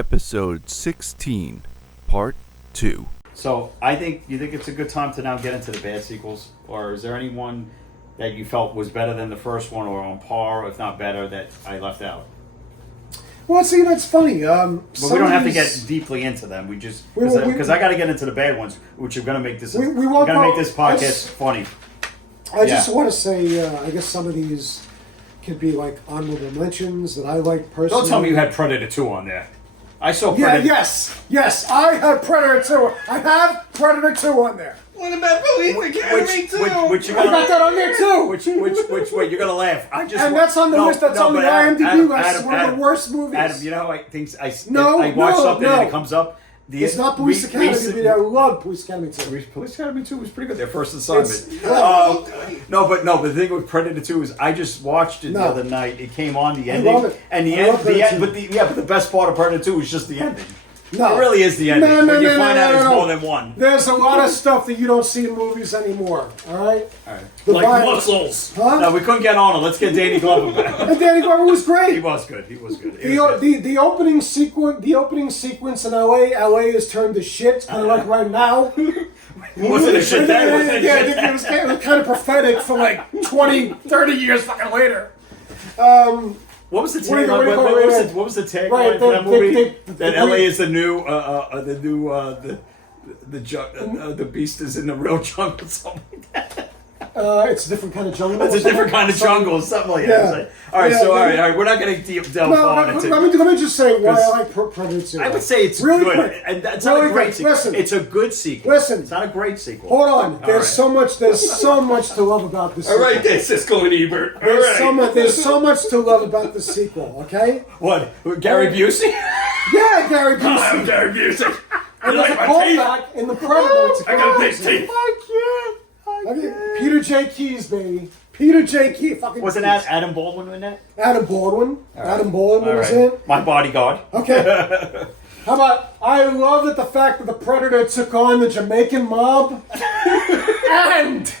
Episode 16, Part 2. So, you think it's a good time to now get into the bad sequels? Or is there anyone that you felt was better than the first one or on par, if not better, that I left out? Well, see, that's funny. But we don't have to get deeply into them. We just because I got to get into the bad ones, which are going to make this. We're going to make this podcast funny. I just want to say, I guess some of these could be like honorable mentions that I like personally. Don't tell me you had Predator 2 on there. I saw Predator. Yes, I have Predator 2. I have Predator 2 on there. What about Police Academy 2? I got that on there too. Which way? You're gonna laugh. That's on the list. That's on the IMDb list. It's one of the worst movies. Adam, you know how I watch No, something and it comes up. It's not Police Academy, but I love Police Academy 2. Police Academy 2 was pretty good. Their first assignment. But the thing with Predator 2 is I just watched it the other night. It came on the ending, I love it. and but the best part of Predator 2 is just the ending. No. It really is the ending. When you find out it's more than one. There's a lot of stuff that you don't see in movies anymore. All right. Like muscles. Huh? No, we couldn't get Arnold. Let's get Danny Glover back. And Danny Glover was great. He was good. The opening sequence in LA is turned to shit. It's kind of like right now. Wasn't a shit then. It was kind of prophetic for like 20, 30 years fucking later. What was the tagline? What was the tagline for that movie? That LA is the new the beast is in the real jungle, something like that. It's a different kind of jungle. It's a different kind of jungle, something like that. All right. We're not going to delve on into. Let me just say why I like Predator 2. I would say it's really good, quick. and it's not a great sequel. Listen, it's a good sequel. Listen, it's not a great sequel. Hold on. There's so much to love about this. All right, there, Siskel and Ebert. There's so much to love about the sequel. Okay. What? Gary Busey? Yeah, Gary Busey. I'm Gary Busey. And there's a callback in the Predator. I got big teeth. Peter J. Keys, baby. Peter J. Keys. Wasn't Adam Baldwin in that? Adam Baldwin. Right. Adam Baldwin was in. My Bodyguard. Okay. How about, I love that the fact that the Predator took on the Jamaican mob and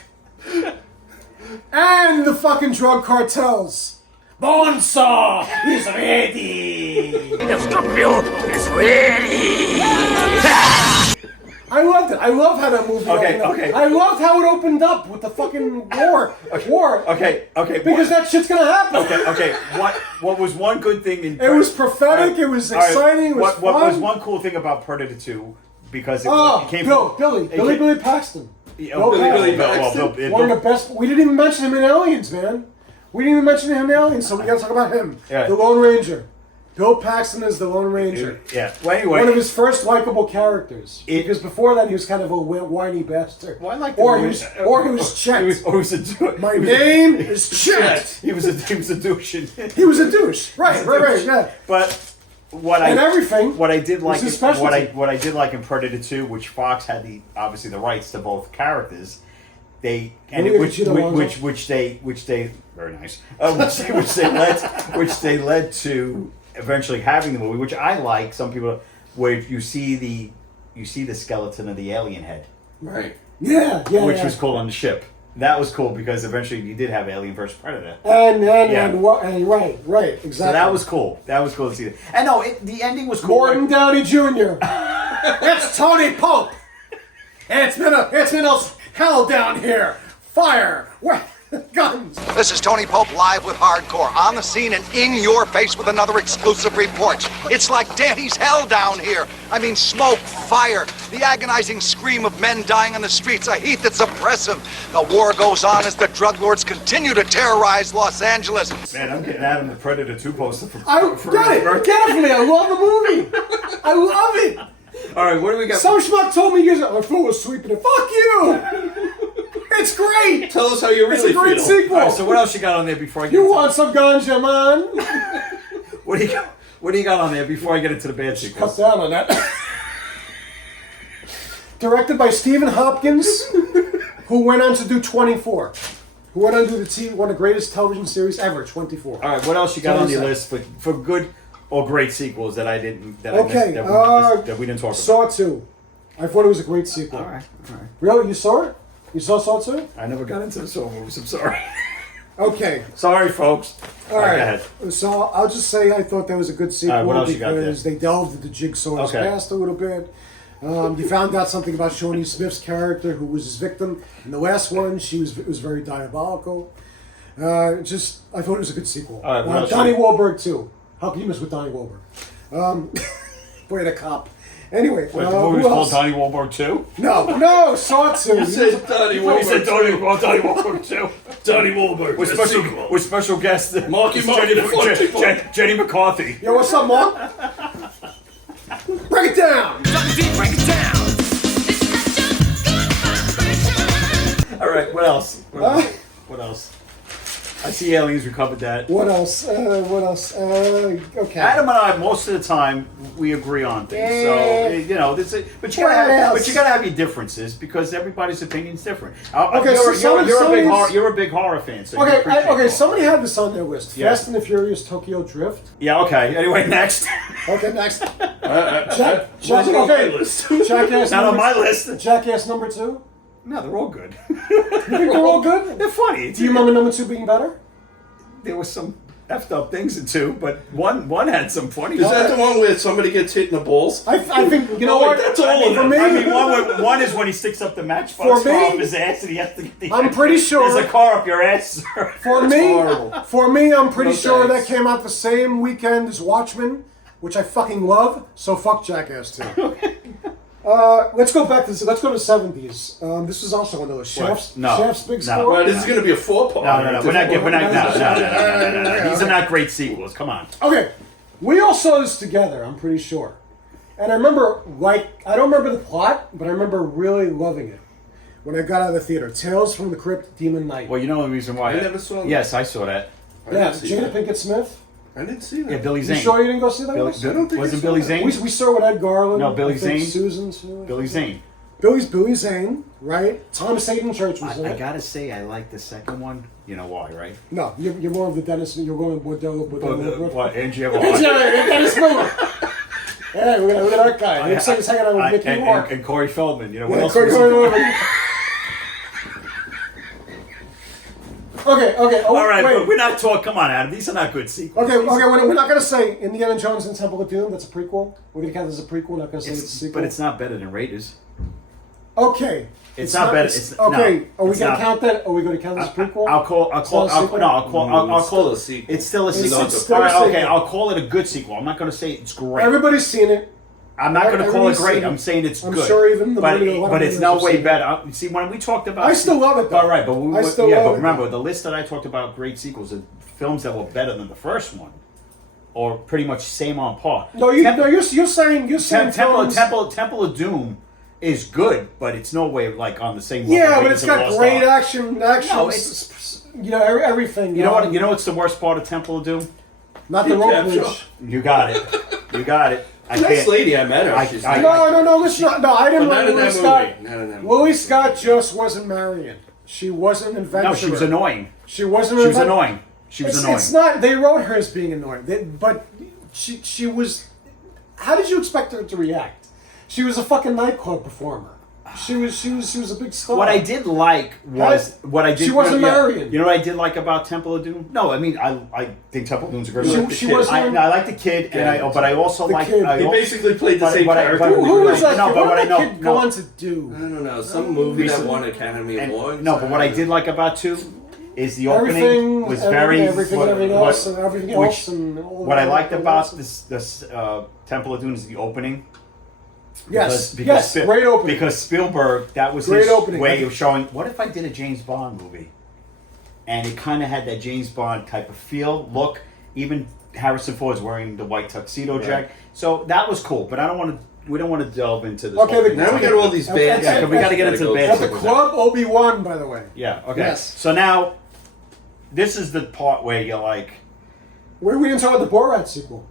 the fucking drug cartels. Bonesaw is ready. The Scorpio is ready. I loved it. I love how that movie opened up. Okay. I loved how it opened up with the fucking war. Okay. Because that shit's gonna happen. Okay. What was one good thing in? It was prophetic. It was exciting. It was fun. What was one cool thing about Predator 2? Because it came from Billy Paxton. Billy Paxton. One of the best. We didn't even mention him in Aliens, man. We didn't even mention him in Aliens, so we gotta talk about him. Yeah. The Lone Ranger. Bill Paxton is the Lone Ranger. Yeah. Well, anyway, one of his first likable characters. Because before that, he was kind of a whiny bastard. Well, I like or he was Chet. My name is Chet. He was a douche. He was a douche. Right. Yeah. But what I did like in Predator 2, which Fox had obviously the rights to both characters. Which they led to eventually having the movie, which I like. Some people, where you see the skeleton of the alien head, right? Yeah, which was cool on the ship. That was cool because eventually you did have Alien vs Predator. And right, exactly. So that was cool. That was cool to see that. And the ending was cool. Morton Downey Jr. It's Tony Pope. It's been a hell down here. Fire! Guns! This is Tony Pope live with Hardcore, on the scene and in your face with another exclusive report. It's like Danny's hell down here. I mean, smoke, fire, the agonizing scream of men dying on the streets, a heat that's oppressive. The war goes on as the drug lords continue to terrorize Los Angeles. Man, I'm getting Adam the Predator 2 poster for Get it for me. I love the movie. I love it. All right, what do we got? Some schmuck told me I fell asleep in it. Fuck you. It's great! Tell us how you really feel. It's a great sequel. All right, so what else you got on there before I get You want some ganja, man? What do you got on there before I get into the bad sequels? Cut down on that. Directed by Stephen Hopkins, who went on to do 24. Who went on to do one of the greatest television series ever, 24. All right, what else you got on your list for good or great sequels that I missed, that we didn't talk about? Saw 2. I thought it was a great sequel. All right. Really? You saw it? You saw Saw 2? I never got into the Saw movies, I'm sorry. Okay. Sorry, folks. All right. Go ahead. So I'll just say I thought that was a good sequel All right, what else you got there? because they delved into Jigsaw's Okay. past a little bit. You found out something about Shawnee Smith's character, who was his victim. In the last one, it was very diabolical. I thought it was a good sequel. All right, what else Donnie you- Wahlberg too. How can you miss with Donnie Wahlberg? Played a cop. Anyway, Wait, the who movie was called else? Donnie Wahlberg 2? No, Saw 2. You said Donnie You Wahlberg. said Donnie Wahlberg 2. Donnie Wahlberg. With the sequel. special guest Marky the Fun People. Jenny McCarthy. Yo, what's up, Mark? Break it down. All right, what else? What else? I see aliens. We covered that. What else? Okay. Adam and I, most of the time, we agree on things. So you know, but you gotta have your differences because everybody's opinion's different. Okay, so You're a big horror fan. So you Okay, appreciate horror. somebody had this on their list. Yeah. Fast and the Furious Tokyo Drift. Yeah. Okay. Anyway, next. Okay, next. What's on my Okay. list? Jackass Not on number my list. Jackass number 2. No, they're all good. You think they're all good? They're funny. Do you remember number 2 being better? There was some effed up things in 2, but one had some funny. Is that the one where somebody gets hit in the balls? I think you know what? That's all of For them. me, I mean, one is when he sticks up the matchbox For me, car up his ass and he has to get the. I'm pretty sure- There's a car up your ass, sir. For horrible. me, I'm pretty No sure thanks. that came out the same weekend as Watchmen, which I fucking love. So fuck Jackass 2. Let's go back to the 70s. This was also one of those Shaft's big No. score. Right, this is going to be a 4-part. No. We're not. These are not great sequels. Come on. Okay, we all saw this together, I'm pretty sure. And I remember, I don't remember the plot, but I remember really loving it when I got out of the theater. Tales from the Crypt, Demon Knight. Well, you know the reason why. I never saw that. Yes, I saw that. I Yeah, didn't see Jada that. Pinkett Smith. I didn't see that. Yeah, Billy You Zane. sure you didn't go see that? Billy, one? I don't think was I it saw Billy that. Zane? We saw with Ed Garland. No, Billy I think Zane. Susan. too. Billy Zane. Billy Zane, right? Thomas Hayden Church was in I it. gotta say, I like the second one. You know why, right? No, you're more of the Dennis. You're going with Bordello. What? Angie ever Dennis Miller. Hey, we're gonna that guy. He looks like he's hanging out with Mickey Rourke. and Corey Feldman. You know what Yeah, else? Corey was he Feldman. doing? Okay. Oh, All right, wait. but we're not talking. Come on, Adam. These are not good sequels. Okay. We're not gonna say Indiana Jones and Temple of Doom. That's a prequel. We're gonna count it as a prequel. We're not gonna say it's a sequel. But it's not better than Raiders. Okay. It's not better. Okay. No, Are we it's gonna not. count that? Are we gonna count it as a prequel? I'll call. It's not a sequel? I'll It's call still it a sequel. It's still a It's sequel. still All a right, sequel. okay. I'll call it a good sequel. I'm not going to say it's great. Everybody's seen it. I'm not going to call it everybody's great. seen it. I'm saying it's I'm good. sure even the but, movie, a lot of but it's movies no have way seen it. better. See, when we talked about, I still love it, though. All right, but I still love but it, remember though. the list that I talked about great sequels are films that were better than the first one, or pretty much same on par. No, you're saying films- Temple of Doom is good, but it's no way like on the same level. Yeah, but Raiders it's of the got Lost great Ark. action. No, it's- Everything. You know what? You know what's the worst part of Temple of Doom? Not the rope Capture. bridge. You got it. You got it. I Nice can't. lady, I met her. I- She's I- nice. No, listen. No, I didn't But like not in Louis that Scott. movie. Not in that Louis movie. Scott just wasn't marrying. She wasn't an adventurer. No, she was annoying. She wasn't. She was an annoying. She was annoying. It's not. They wrote her as being annoying, but she was. How did you expect her to react? She was a fucking nightclub performer. She was a big star. What I did like was what I did. She wasn't yeah. marrying. You know what I did like about Temple of Doom? No, I mean I think Temple of Doom's a great She- movie. she wasn't- I like the kid, but I also The like. kid. I He also- basically played the but- same but I- character. but- Who was that? No, kid? but What what I did know- that kid no. go on to do? I don't know. Some movie that won Academy and- Awards. no, but what I did like about 2 is the opening Everything was very everything else, and everything which- else, and all What I that, liked all about that. this Temple of Doom is the opening. Yes, great opening. Because Spielberg, that was Great his opening. way of showing. What if I did a James Bond movie, and it kind of had that James Bond type of feel, look. Even Harrison Ford's wearing the white tuxedo jacket, so that was cool. But I don't want to. We don't want to delve into this. Okay, whole the- thing. Now we got all these Okay, bad. yeah, we got to get into the bad At the sequels. club, Obi-Wan, by the way. Yeah. Okay. Yes. So now, this is the part where you're like, We didn't talk about the Borat sequel.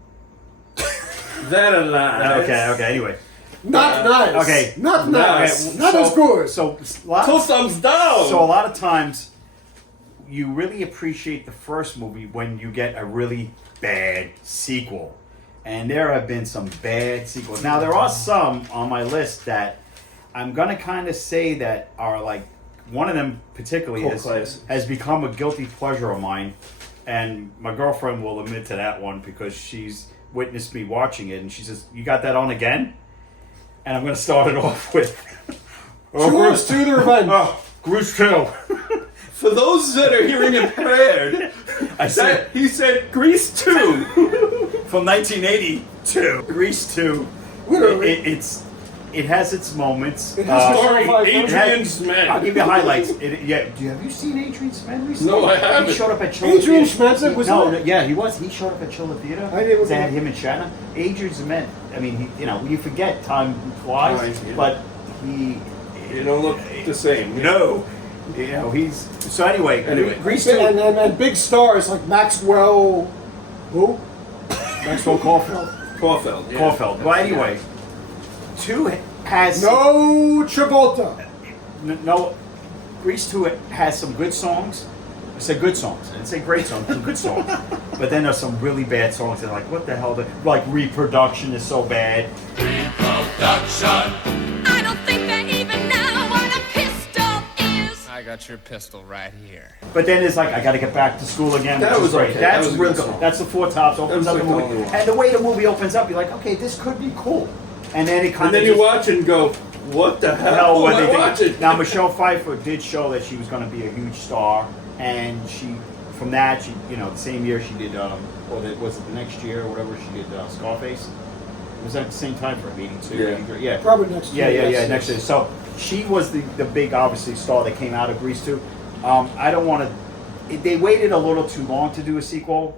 That a lot. okay. Anyway. Not nice. Okay. Not nice. Okay, Not as good. So Two thumbs down. So a lot of times, you really appreciate the first movie when you get a really bad sequel, and there have been some bad sequels. Now there are some on my list that I'm gonna kind of say that are like one of them particularly has become a guilty pleasure of mine, and my girlfriend will admit to that one because she's witnessed me watching it, and she says, "You got that on again?" And I'm going to start it off with Grease 2 the Revenge. Grease 2. For those that are hearing impaired, he said Grease 2 from 1982. Grease 2. Literally. It has its moments. It has starring Adrian I'll Smith. give you highlights. Have you seen Adrian Smith recently? No, I haven't. He showed up at Chilla Adrian Theater. Smith was No, there? yeah, he was. He showed up at Chilla Theater. I didn't. They had him and Shanna. Adrian Smith. I mean, you forget time flies, Right, yeah. but he. You don't look the same. No, he's so anyway. Grease 2. And big stars like Maxwell. Who? Maxwell Caulfield. Caulfield. Yeah. Caulfield. Well, anyway, 2 has No Travolta. no. Grease 2 has some good songs. I said good songs. I didn't say great songs. Some good songs. But then there's some really bad songs. They're like, what the hell? Like Reproduction is so bad. Reproduction. I don't think they even know what a pistol is. I got your pistol right here. But then it's like, I got to get back to school again. That which was is great. okay. That's That was a real good good. song. That's the Four Tops. Opens That up was the like the movie, only one. and the way the movie opens up, you're like, okay, this could be cool. And then it kind And of then you watch and go, what the hell what am they I watching? think. Now Michelle Pfeiffer did show that she was going to be a huge star, and from that the same year she did, was it the next year or whatever, she did Scarface. Was that at the same time for 82? Yeah. 83? Yeah. Probably next year. Yeah, next year. So she was the big, obviously, star that came out of Grease 2. I don't want to. They waited a little too long to do a sequel.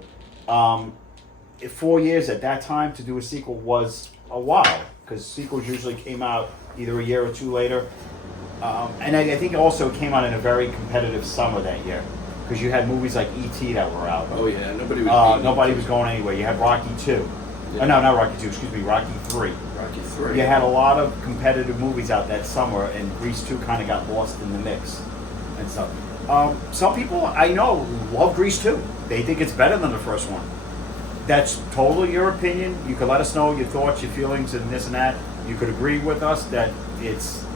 4 years at that time to do a sequel was a while, because sequels usually came out either a year or two later. And I think also it came out in a very competitive summer that year, because you had movies like E.T. that were out. Oh yeah, nobody was going anywhere. You had Rocky 2. Yeah. Oh, no, not Rocky 2, excuse me, Rocky 3. Rocky 3. You had a lot of competitive movies out that summer, and Grease 2 kind of got lost in the mix and stuff. Some people I know love Grease 2. They think it's better than the first one. That's totally your opinion. You could let us know your thoughts, your feelings, and this and that. You could agree with us that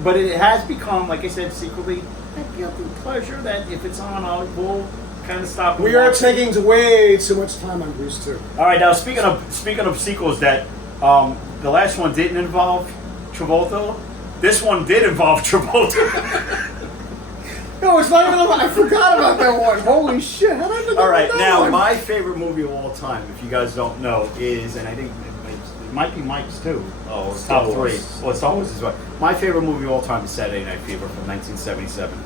but it has become, like I said, secretly a guilty pleasure that if it's on, we'll kind of stop. We are taking way too much time on Grease 2. All right, now speaking of sequels, that the last one didn't involve Travolta. This one did involve Travolta. No, it's not even. I forgot about that one. Holy shit! How did I forget All right, about that now one? my favorite movie of all time, if you guys don't know, is, and I think it might be Mike's too. Oh, Star top Wars. 3. Well, Star Wars is right. My favorite movie of all time is Saturday Night Fever from 1977.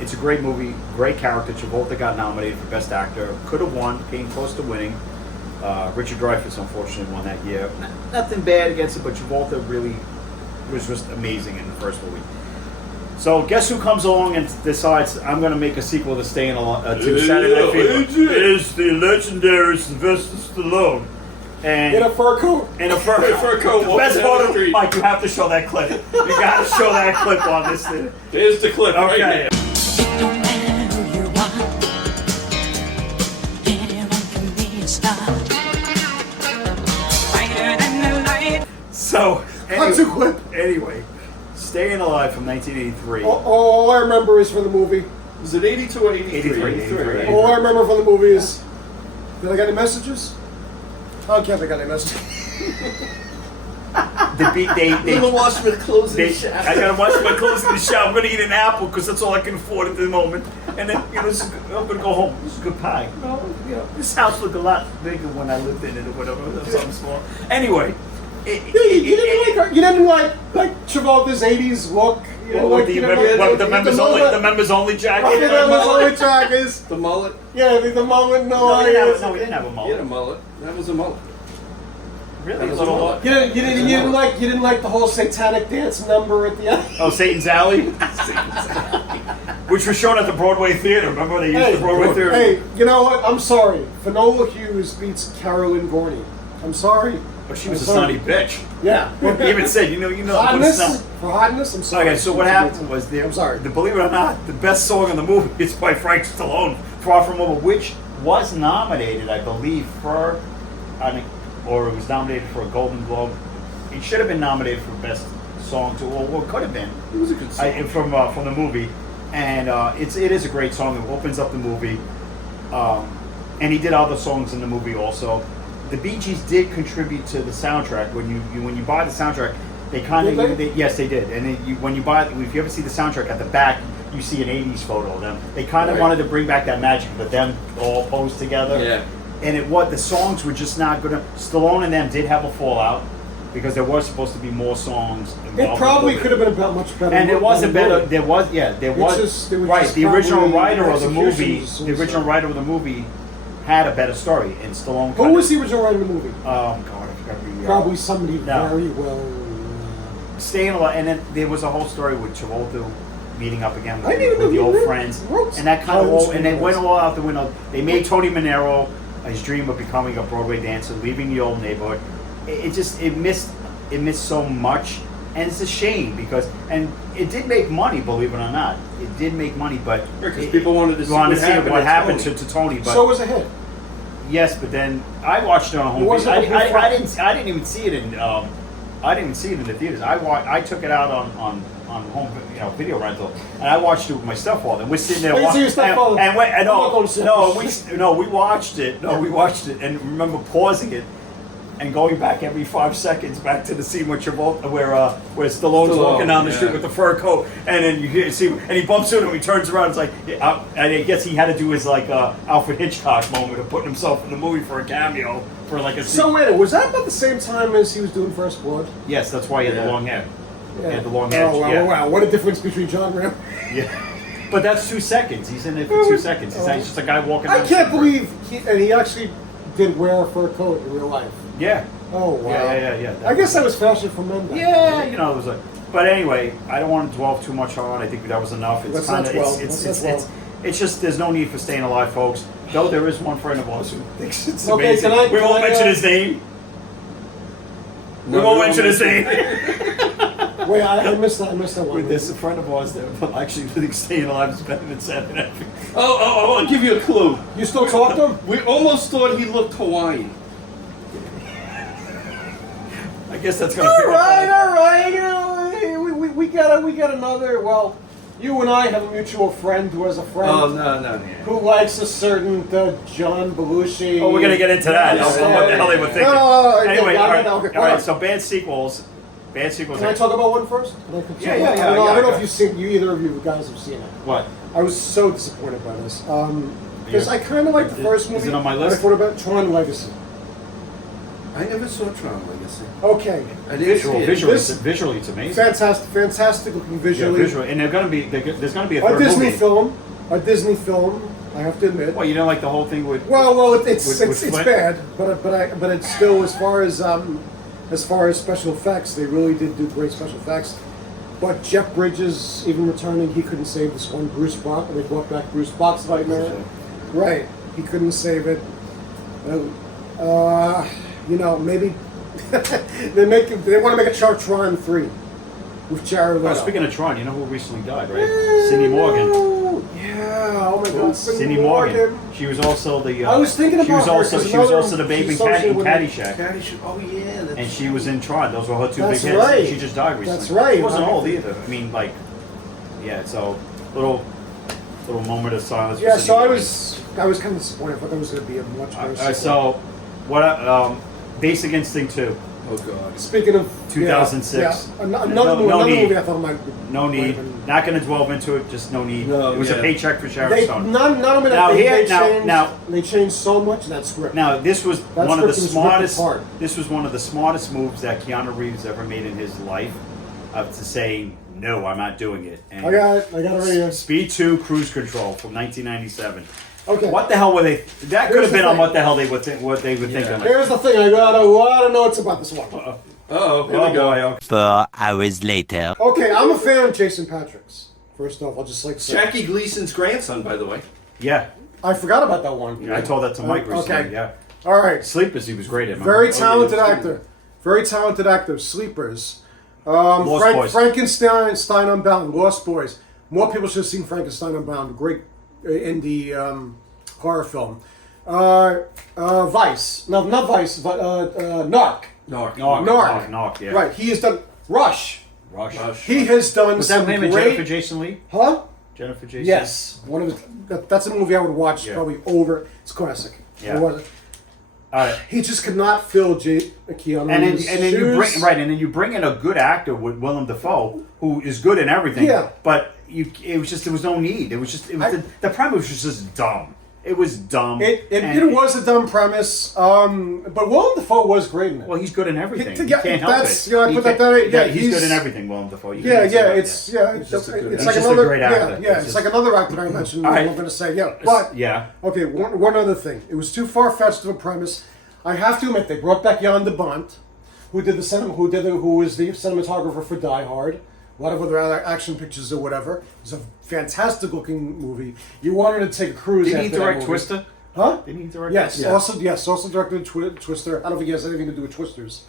It's a great movie, great character. Travolta got nominated for Best Actor, could have won, came close to winning. Richard Dreyfuss unfortunately won that year. Nothing bad against it, but Travolta really was just amazing in the first movie. So guess who comes along and decides I'm going to make a sequel to Saturday Night Fever? It's the legendary Sylvester Stallone. And In a fur coat. in a fur coat. The best walking down part the of street. Mike, you have to show that clip. You got to show that clip on this thing. There's the clip right Okay. there. It don't matter who you are. Anyone can be a star. Brighter than the light. So Cut to clip. anyway, Staying Alive from 1983. All I remember is from the movie. Was it 82 or 83? 83. All I remember from the movie is. Did I get any messages? I don't care if I got any messages. The beat they Little wash with clothes in They, the shop. I gotta wash my clothes in the shop. I'm gonna eat an apple because that's all I can afford at the moment. And then, I'm gonna go home. This is good pie. This house looked a lot bigger when I lived in it or whatever. Something small. Anyway, You didn't like Travolta's 80s look. You didn't like the members only jacket. The members only jackets. The mullet. Yeah, the moment. No, we didn't have a He mullet. had a mullet. That was a mullet. Really? That was A a little mullet. You didn't like the whole satanic dance number at the end. Oh, Satan's Alley? Which was shown at the Broadway Theater. Remember they used the Broadway Theater? Hey, you know what? I'm sorry. Finola Hughes beats Carolyn Gorney. I'm sorry. But she was a I'm sorry. snotty bitch. Yeah. He even said, you know, Hotness? what it's For hotness? I'm sorry. Okay, so what happened was I'm sorry. believe it or not, the best song in the movie is by Frank Stallone, Far From Over, which was nominated, I believe, or it was nominated for a Golden Globe. It should have been nominated for Best Song too, or it could have been. It was a good song. From the movie. and it is a great song. It opens up the movie, and he did other songs in the movie also. The Bee Gees did contribute to the soundtrack. When you buy the soundtrack, they kind of yes, they did. And when you buy, if you ever see the soundtrack at the back, you see an '80s photo of them. They kind of wanted to bring back that magic, but them all posed together. Yeah. And the songs were just not good. Stallone and them did have a fallout because there was supposed to be more songs. It probably could have been about much better. And there was a better. There was right. The original writer of the movie had a better story, and Stallone. Who was the original writer of the movie? God, I forgot. Probably somebody very well. Staying alive, and then there was a whole story with Travolta meeting up again with the old friends, and that kind of and they went all out the window. They made Tony Manero his dream of becoming a Broadway dancer, leaving the old neighborhood. It missed so much, and it's a shame because it did make money, believe it or not. It did make money, but because people wanted to see what happened to Tony. But so it was a hit. Yes, but then I watched it on home video. I didn't even see it in. I didn't even see it in the theaters. I took it out on home video rental, and I watched it with my stepfather. And we're sitting there watching. We watched it. We watched it, and remember pausing it and going back every 5 seconds back to the scene where Stallone's walking down the street with the fur coat, and then you see, and he bumps into him. He turns around. It's like, and I guess he had to do his Alfred Hitchcock moment of putting himself in the movie for a cameo for like a. So wait, was that about the same time as he was doing First Blood? Yes, that's why he had the long hair. Yeah. He had the long hair. Oh wow! Wow! What a difference between John Ram. Yeah. But that's 2 seconds. He's in it for 2 seconds. He's just a guy walking. I can't believe he actually did wear a fur coat in real life. Yeah. Oh wow. Yeah. I guess that was fashion for men. Then. Yeah, it was a. But anyway, I don't want to dwell too much on it. I think that was enough. It's kind of it's just there's no need for staying alive, folks. Though there is one friend of ours who thinks it's amazing. We won't mention his name. We won't mention his name. Wait, I missed that. I missed that one. There's a friend of ours that actually thinks staying alive is better than Saturday Night Fever. Oh, I'll give you a clue. You still talk to him? We almost thought he looked Hawaiian. I guess that's gonna. All right. We got another. Well, you and I have a mutual friend who has a friend. Oh no. Who likes a certain John Belushi? Oh, we're gonna get into that. I don't know what the hell they were thinking. Anyway, all right. So bad sequels. Can I talk about one first? Yeah. I don't know if you've seen. Either of you guys have seen it. What? I was so disappointed by this because I kind of like the first movie. Is it on my list? What about Tron Legacy? I never saw Tron Legacy. Okay. Visually, it's amazing. Fantastic looking visually. Yeah, visually, and there's gonna be a third Disney movie. film. A Disney film. I have to admit. Well, you don't like the whole thing with. Well, it's Flint? bad, but it's still as far as special effects, they really did do great special effects. But Jeff Bridges, even returning, he couldn't save this one. Bruce Box, they brought back Bruce Box Nightmare. Right, he couldn't save it. Maybe they want to make a Tron 3 with Jared Leto. Oh, speaking of Tron, you know who recently died, right? Cindy Morgan. Yeah. Oh my God, Cindy Morgan. She was also the. I was thinking about her. She was also the babe in Caddyshack. Oh yeah. And she was in Tron. Those were her two big hits. Right. She just died recently. That's right. She wasn't old either. I mean, so little moment of silence. Yeah. So I was kind of disappointed. I thought there was going to be a much better. So what? Basic Instinct 2. Oh God. Speaking of 2006. Another movie I thought might. No need. Not going to delve into it. Just no need. No, it was a paycheck for Sharon Stone. None of it. They changed so much in that script. Now this was one of the smartest. This was one of the smartest moves that Keanu Reeves ever made in his life, to say no, I'm not doing it. And I got it right here. Speed 2 Cruise Control from 1997. Okay. What the hell were they? That could have been on what the hell they would think. What they would think of it. Here's the thing. I got a lot of notes about this one. Here Oh we go. boy. 4 hours later. Okay, I'm a fan of Jason Patrick's. First off, I'll just say Jackie Gleason's grandson, by the way. Yeah. I forgot about that one. Yeah, I told that to Mike recently. Okay. Yeah. All right. Sleepers, he was great at. Very talented actor. Very talented actor. Sleepers. Lost Boys. Frankenstein Unbound. Lost Boys. More people should have seen Frankenstein Unbound. Great indie horror film. Vice. No, not Vice, but Narc. Narc, yeah. Right. He has done Rush. Rush. He has done Was some that him and great. Jennifer Jason Leigh? Huh? Jennifer Jason? Yes, that's a movie I would watch Yeah. probably over. It's classic. Yeah. It was. Alright. He just could not fill Keanu And Reeves' then you shoes. bring in a good actor with Willem Dafoe, who is good in everything. Yeah. But there was no need. The premise was just dumb. It was dumb. It was a dumb premise, but Willem Dafoe was great in it. Well, he's good in everything. Yeah, You can't help that's- it. yeah, I He put that can't- down. Yeah, he's he's- good in everything, Willem Dafoe. You Yeah, can't say yeah, that. it's He's just like a another great actor. it's like another actor I mentioned. All right. I'm going to say but Yeah. Okay, one other thing. It was too far fetched of a premise. I have to admit, they brought back Jan de Bont, who was the cinematographer for Die Hard, a lot of other action pictures or whatever. It's a fantastic looking movie. You wanted to take a cruise. Didn't he after that direct movie. Twister? Huh? Didn't he direct? Yes. Yeah. Also directed Twister. I don't think he has anything to do with Twisters.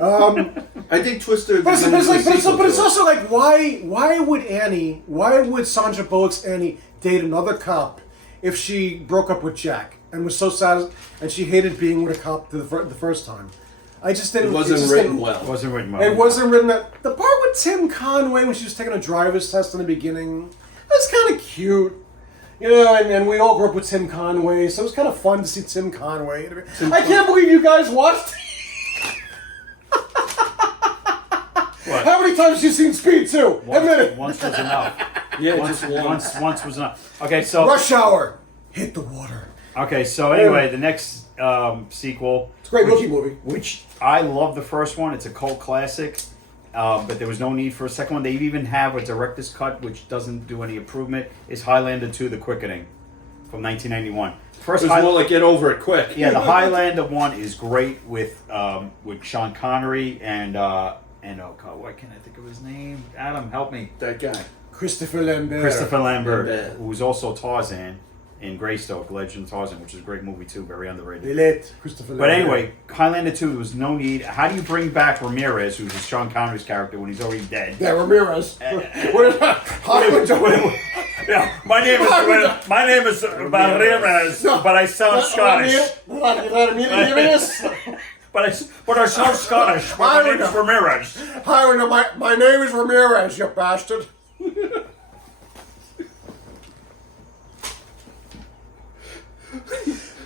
I think Twister. But it's also like why would Sandra Bullock's Annie date another cop if she broke up with Jack and was so sad and she hated being with a cop the first time? I just didn't. It wasn't written well. It wasn't written well. It wasn't written that. The part with Tim Conway when she was taking a driver's test in the beginning, that's kind of cute. You know, and we all grew up with Tim Conway, so it was kind of fun to see Tim Conway. I can't believe you guys watched. What? How many times have you seen Speed 2? Admit it. Once was enough. Yeah, once, just once. once was enough. Okay, so Rush Hour. Hit the water. Okay, so anyway, the next sequel. It's a great rookie movie. Which I love the first one. It's a cult classic. But there was no need for a second one. They even have a director's cut, which doesn't do any improvement. Is Highlander 2: The Quickening from 1991. First, It was more like get over it quick. yeah, the Highlander one is great with Sean Connery and oh God, why can't I think of his name? Adam, help me. That guy. Christopher Lambert. Christopher Lambert, Lambert. who was also Tarzan in Greystoke, Legend of Tarzan, which is a great movie too, very underrated. Relate. Christopher Lambert. But anyway, Highlander 2, there was no need. How do you bring back Ramirez, who's Sean Connery's character, when he's already dead? Yeah, Ramirez. What is that? Yeah, my name is Ramirez, but I sound Scottish. Ramirez. But I sound Scottish. But my name is Ramirez. Hi, my name is Ramirez, you bastard.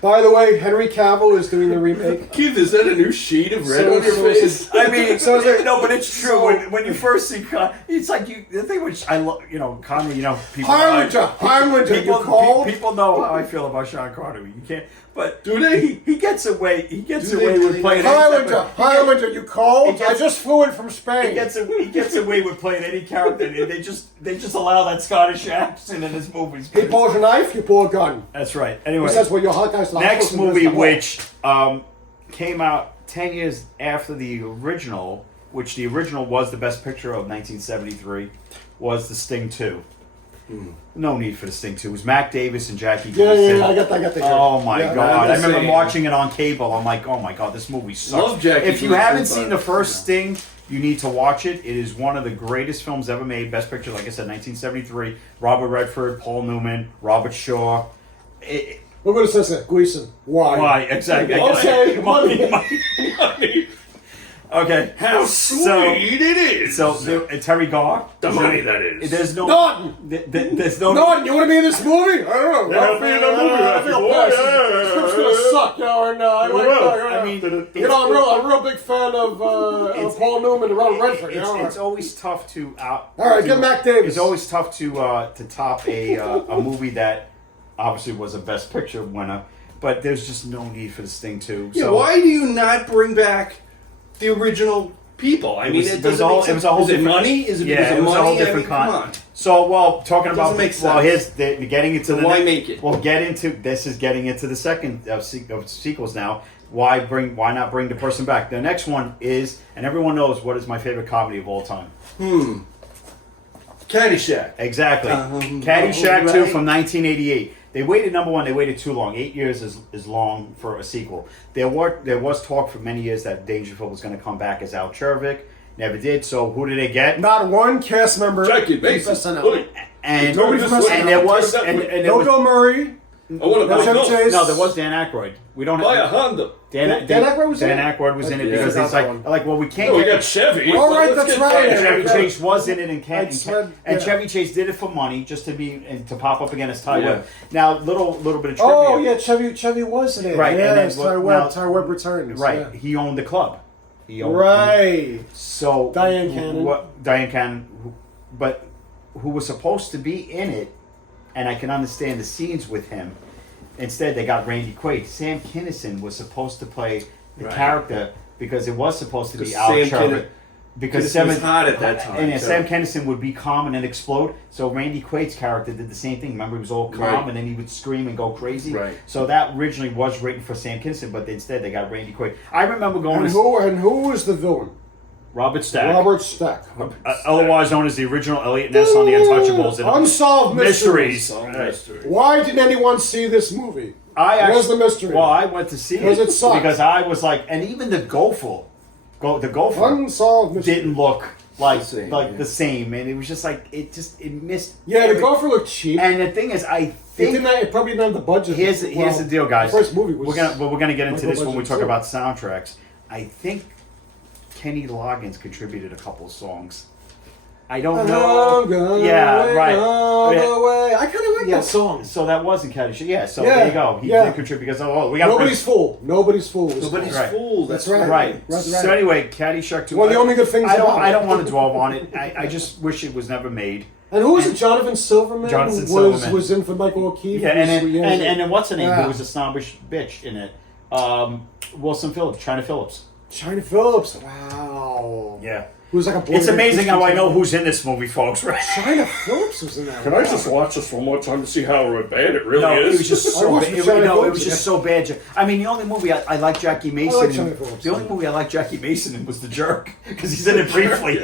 By the way, Henry Cavill is doing the remake. Keith, is that a new sheet of red on your face? I mean, So is it- no, but it's true. When you first see it's like the thing which I love, Connery. People. Highlander, you called? People know how I feel about Sean Connery. You can't. But Do they? He gets away. He gets Do away they with really? playing. Highlander, you called? He gets- I just flew in from Spain. He gets away with playing any character. They just allow that Scottish accent in his movies. He pulls a knife, you pull a gun. That's right. Anyway, That's what your hot guys like. next movie, which came out 10 years after the original, which the original was the best picture of 1973, was The Sting 2. No need for The Sting 2. It was Mac Davis and Jackie Gleason. I got that. Oh my God! I remember saying. watching it on cable. I'm like, oh my God, this movie sucks. Love Jackie If you Gleason, haven't but- seen the first Sting, you need to watch it. It is one of the greatest films ever made. Best picture, like I said, 1973. Robert Redford, Paul Newman, Robert Shaw. Look what it says there. Gleason. Why? Exactly. Okay, money. Okay. How sweet it is. So Terry Garr. The money, that is. There's no. Norton! There's no. Norton, you want to be in this movie? I don't know. I'll be in that movie. I feel bad. This script's gonna suck, and I like. I mean, I'm a real big fan of Paul Newman and Robert Redford. It's always tough to All right, get Mac Davis. It's always tough to top a movie that obviously was a Best Picture winner, but there's just no need for this thing too. Yeah, So why do you not bring back the original people? I mean, was- it it was doesn't a whole- make sense. it was a whole Is it different- money? Is it yeah, because it of was money? a whole different come con. on. So, talking Doesn't about make well, sense. here's getting into So the why next- make it? We'll get into this. Is getting into the second of sequels now. Why not bring the person back? The next one is, and everyone knows what is my favorite comedy of all time. Caddyshack. Exactly. Caddyshack Caddyshack 2 from 1988. They waited, number one, they waited too long. 8 years is long for a sequel. There was talk for many years that Dangerfield was going to come back as Al Chervik. Never did. So who did they get? Not one cast member. Jackie Mason. SNL. Look, And Nobody from SNL. there was No Bill Murray. I want to buy Chevy Ghost. Chase. No, there was Dan Aykroyd. We don't Buy a have Honda. Dan Aykroyd was in it? Aykroyd was in it Yeah. because it's Forgot that like, well, we can't. No, we get- got Chevy. All right, Let's that's get right. Chevy Yeah. Chase was in it and Yeah. Chevy Chase did it for money, just to be and to pop up against Ty Yeah. Webb. Now, little bit of trivia. Oh yeah, Chevy was in it. Right, and Yes, then- Ty Webb returns. Right, Yeah. he owned the club. He owned, Right. So Diane Cannon. Diane Cannon, but who was supposed to be in it, and I can understand the scenes with him. Instead, they got Randy Quaid. Sam Kinison was supposed to play the Right. character because it was supposed to be Because Alex Sam Sherman. Kinison- Because Kinison was hot at that time, and so- Sam Kinison would be calm and then explode. So Randy Quaid's character did the same thing. Remember, he was all calm Right. and then he would scream and go crazy. Right. So that originally was written for Sam Kinison, but instead they got Randy Quaid. I remember going And to who was the villain? Robert Stack. Robert Stack. Otherwise known as the original Elliot Ness on The Untouchables. And Unsolved mysteries. Mystery. Why didn't anyone see this movie? I actually, Where's the mystery? Well, I went to see Because it sucked. because I was like, and even the gopher Unsolved mystery. didn't look like The same, like yeah. the same, and it was just like it missed. Yeah, the every- gopher looked cheap. And the thing is, I It think probably didn't have the budget. here's the deal, guys. The first movie was. we're gonna get into Michael this when we Budget talk too. about soundtracks. I think Kenny Loggins contributed a couple of songs. I don't know. I'm gonna Yeah, wait right. all Yeah. the way. I kind of like Yeah, that song. So that wasn't Caddyshack. Yeah. So Yeah, there you go. He yeah. did contribute because we got Nobody's fool. Nobody's fool. was Nobody's cool. Right. fool. That's That's right. Right. That's So right. anyway, Caddyshack 2. One of the only good things I don't. about it. I don't want to dwell on it. I just wish it was never made. And who was it? Jonathan Silverman. Jonathan was Silverman. was in for Michael O'Keefe. Yeah, and then, Yeah, and then what's her name? Yeah. Who was a snobbish bitch in it? Wilson Phillips, China Phillips. China Phillips. Wow. Yeah. Who was like a. boy It's in amazing how I know Christian- who's in this movie, folks. Right? China Phillips was in that. Can I just watch this one more time to see how bad it really No, is? it was just I so watched bad. the It, China no, it Phillips was just again. so bad. I mean, the only movie I like Jackie Mason. like in- China Phillips, the only yeah. movie I like Jackie Mason in was The Jerk because he's in it briefly.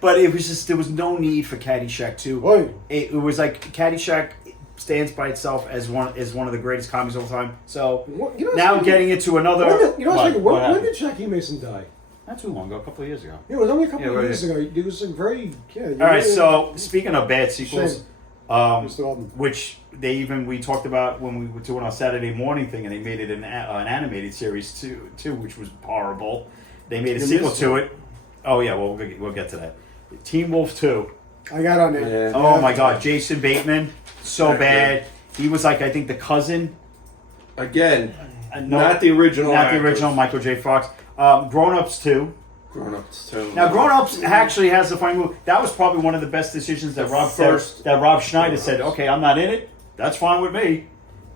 But it was just there was no need for Caddyshack 2. Right. It was like Caddyshack stands by itself as one of the greatest comedies of all time. So What- you know, now it's- getting into another. When did, you know, I was thinking, what when happened? did Jackie Mason die? Not too long ago, a couple of years ago. It was only a couple Yeah, of right. years ago. It was a very All right, so speaking of bad sequels, Shame. Mr. Alden. which we talked about when we were doing our Saturday morning thing, and they made it an animated series too, which was horrible. They made a You sequel missed to it. Oh yeah, well we'll get to that. Teen Wolf 2. I got on there. Yeah. Oh my God, Jason Bateman, so Okay. bad. He was like I think the cousin. Again, No, not the original. not the actors. original Michael J. Fox. Grown Ups 2. Grown ups too. Now, Grown Ups actually has a funny move. That was probably one of the best decisions that Rob Schneider said, okay, I'm not in it. That's fine with me.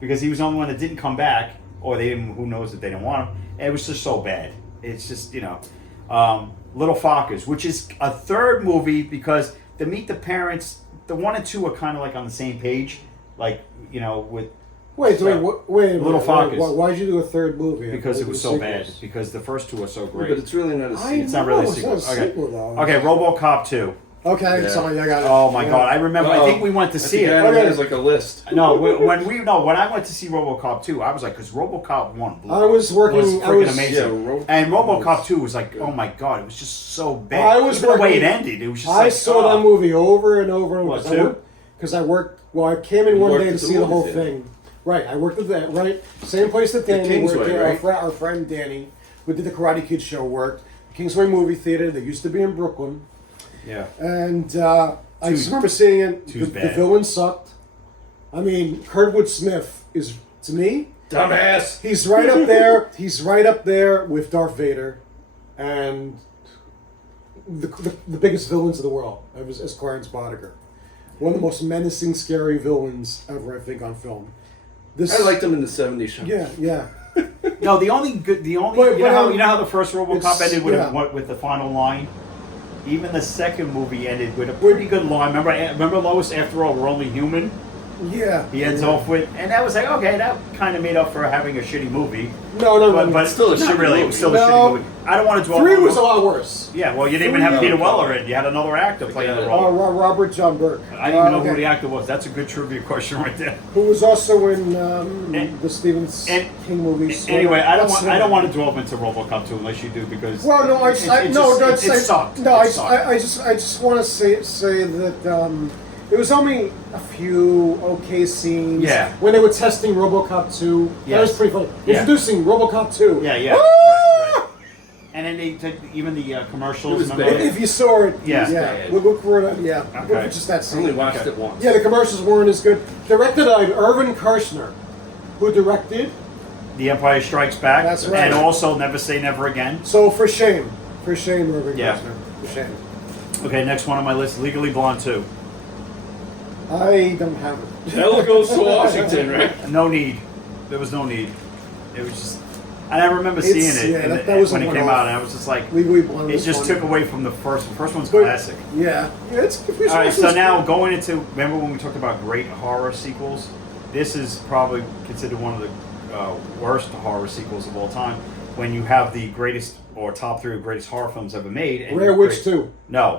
Because he was the only one that didn't come back. Or they didn't, who knows if they didn't want him. And it was just so bad. It's just, Little Fockers, which is a third movie because the Meet the Parents, the 1 and 2 are kind of like on the same page. Like, with... Wait, Little Fockers. Why'd you do a third movie? Because it was so bad. Sequels? Because the first two are so great. But it's really not a I sequel. It's not really a know, sequel. It's not a sequel, though. Okay, RoboCop 2. Okay, Yeah. sorry, I got it. Oh my Yeah. God! I remember. I think we went to see it. It has like a list. No, when I went to see RoboCop 2, I was like, because RoboCop 1 I was working- was I freaking was- amazing, Yeah, and RoboCop was 2 was like, oh my God, it was just so bad. I was Even the way it working- ended, it was just I like, saw oh. that movie over and over and What, over. two? Because I worked. Well, I came in one worked day to at the see the whole movie theater. thing. Right, I worked at that. Right, same place that Danny Kingsway, worked. right? Our friend Danny, who did the Karate Kid show, worked. Kingsway Movie Theater. They used to be in Brooklyn, Yeah, and I just remember seeing it. The Two's bad. villain sucked. I mean, Kurtwood Smith is, to me, Dumbass. he's right up there. He's right up there with Darth Vader, and the biggest villains of the world. As Clarence Boddicker, one of the most menacing, scary villains ever, I think, on film. This I liked him in the '70s show. Yeah. no, the only But- you know but, how the first RoboCop it's- ended with yeah. with the final line. Even the second movie ended with a pretty good line. Remember Lois? After all, we're only human. Yeah. He ends off with, and that was like, okay, that kind of made up for having a shitty movie. No. But still a not shitty really. It movie. was still a No. shitty movie. I don't want to dwell. 3 on was it. a lot worse. Yeah, well, you didn't even have Three- Peter Weller in. You had another actor playing the role. Robert John Burke. I didn't even know okay. who the actor was. That's a good trivia question right there. Who was also in And- the Stephen and- King movies. Anyway, I don't That's- want to delve into RoboCop 2 unless you do because. Well, no, it sucked. It sucked. No, It I sucked. just want to say that There was only a few okay scenes. Yeah. When they were testing RoboCop 2. That was Yes. pretty funny. Yeah. Introducing RoboCop 2. Yeah, yeah. Ah! Right. And then they took even the commercials. It was remember? bad. If you saw it, Yeah. yeah. Look for it. Yeah. Look Okay. for just that I scene. only watched it once. Yeah, the commercials weren't as good. Directed by Irvin Kershner, who directed. The Empire Strikes Back. That's right. And also Never Say Never Again. So for shame, Irvin Yeah. Kershner. For shame. Okay, next one on my list, Legally Blonde 2. I don't have it. Ella goes to Washington, right? No need. There was no need. It was just. I remember It's- seeing it yeah, in that the- was a when it came one-off. out, and I was just like, Legally Blonde it was just funny. took away from the first. The first one's But- classic. Yeah. It's All right, so now going into, remember when we talked about great horror sequels? This is probably considered one of the worst horror sequels of all time. When you have the greatest or top 3 greatest horror films ever made. And Rare Witch 2. No.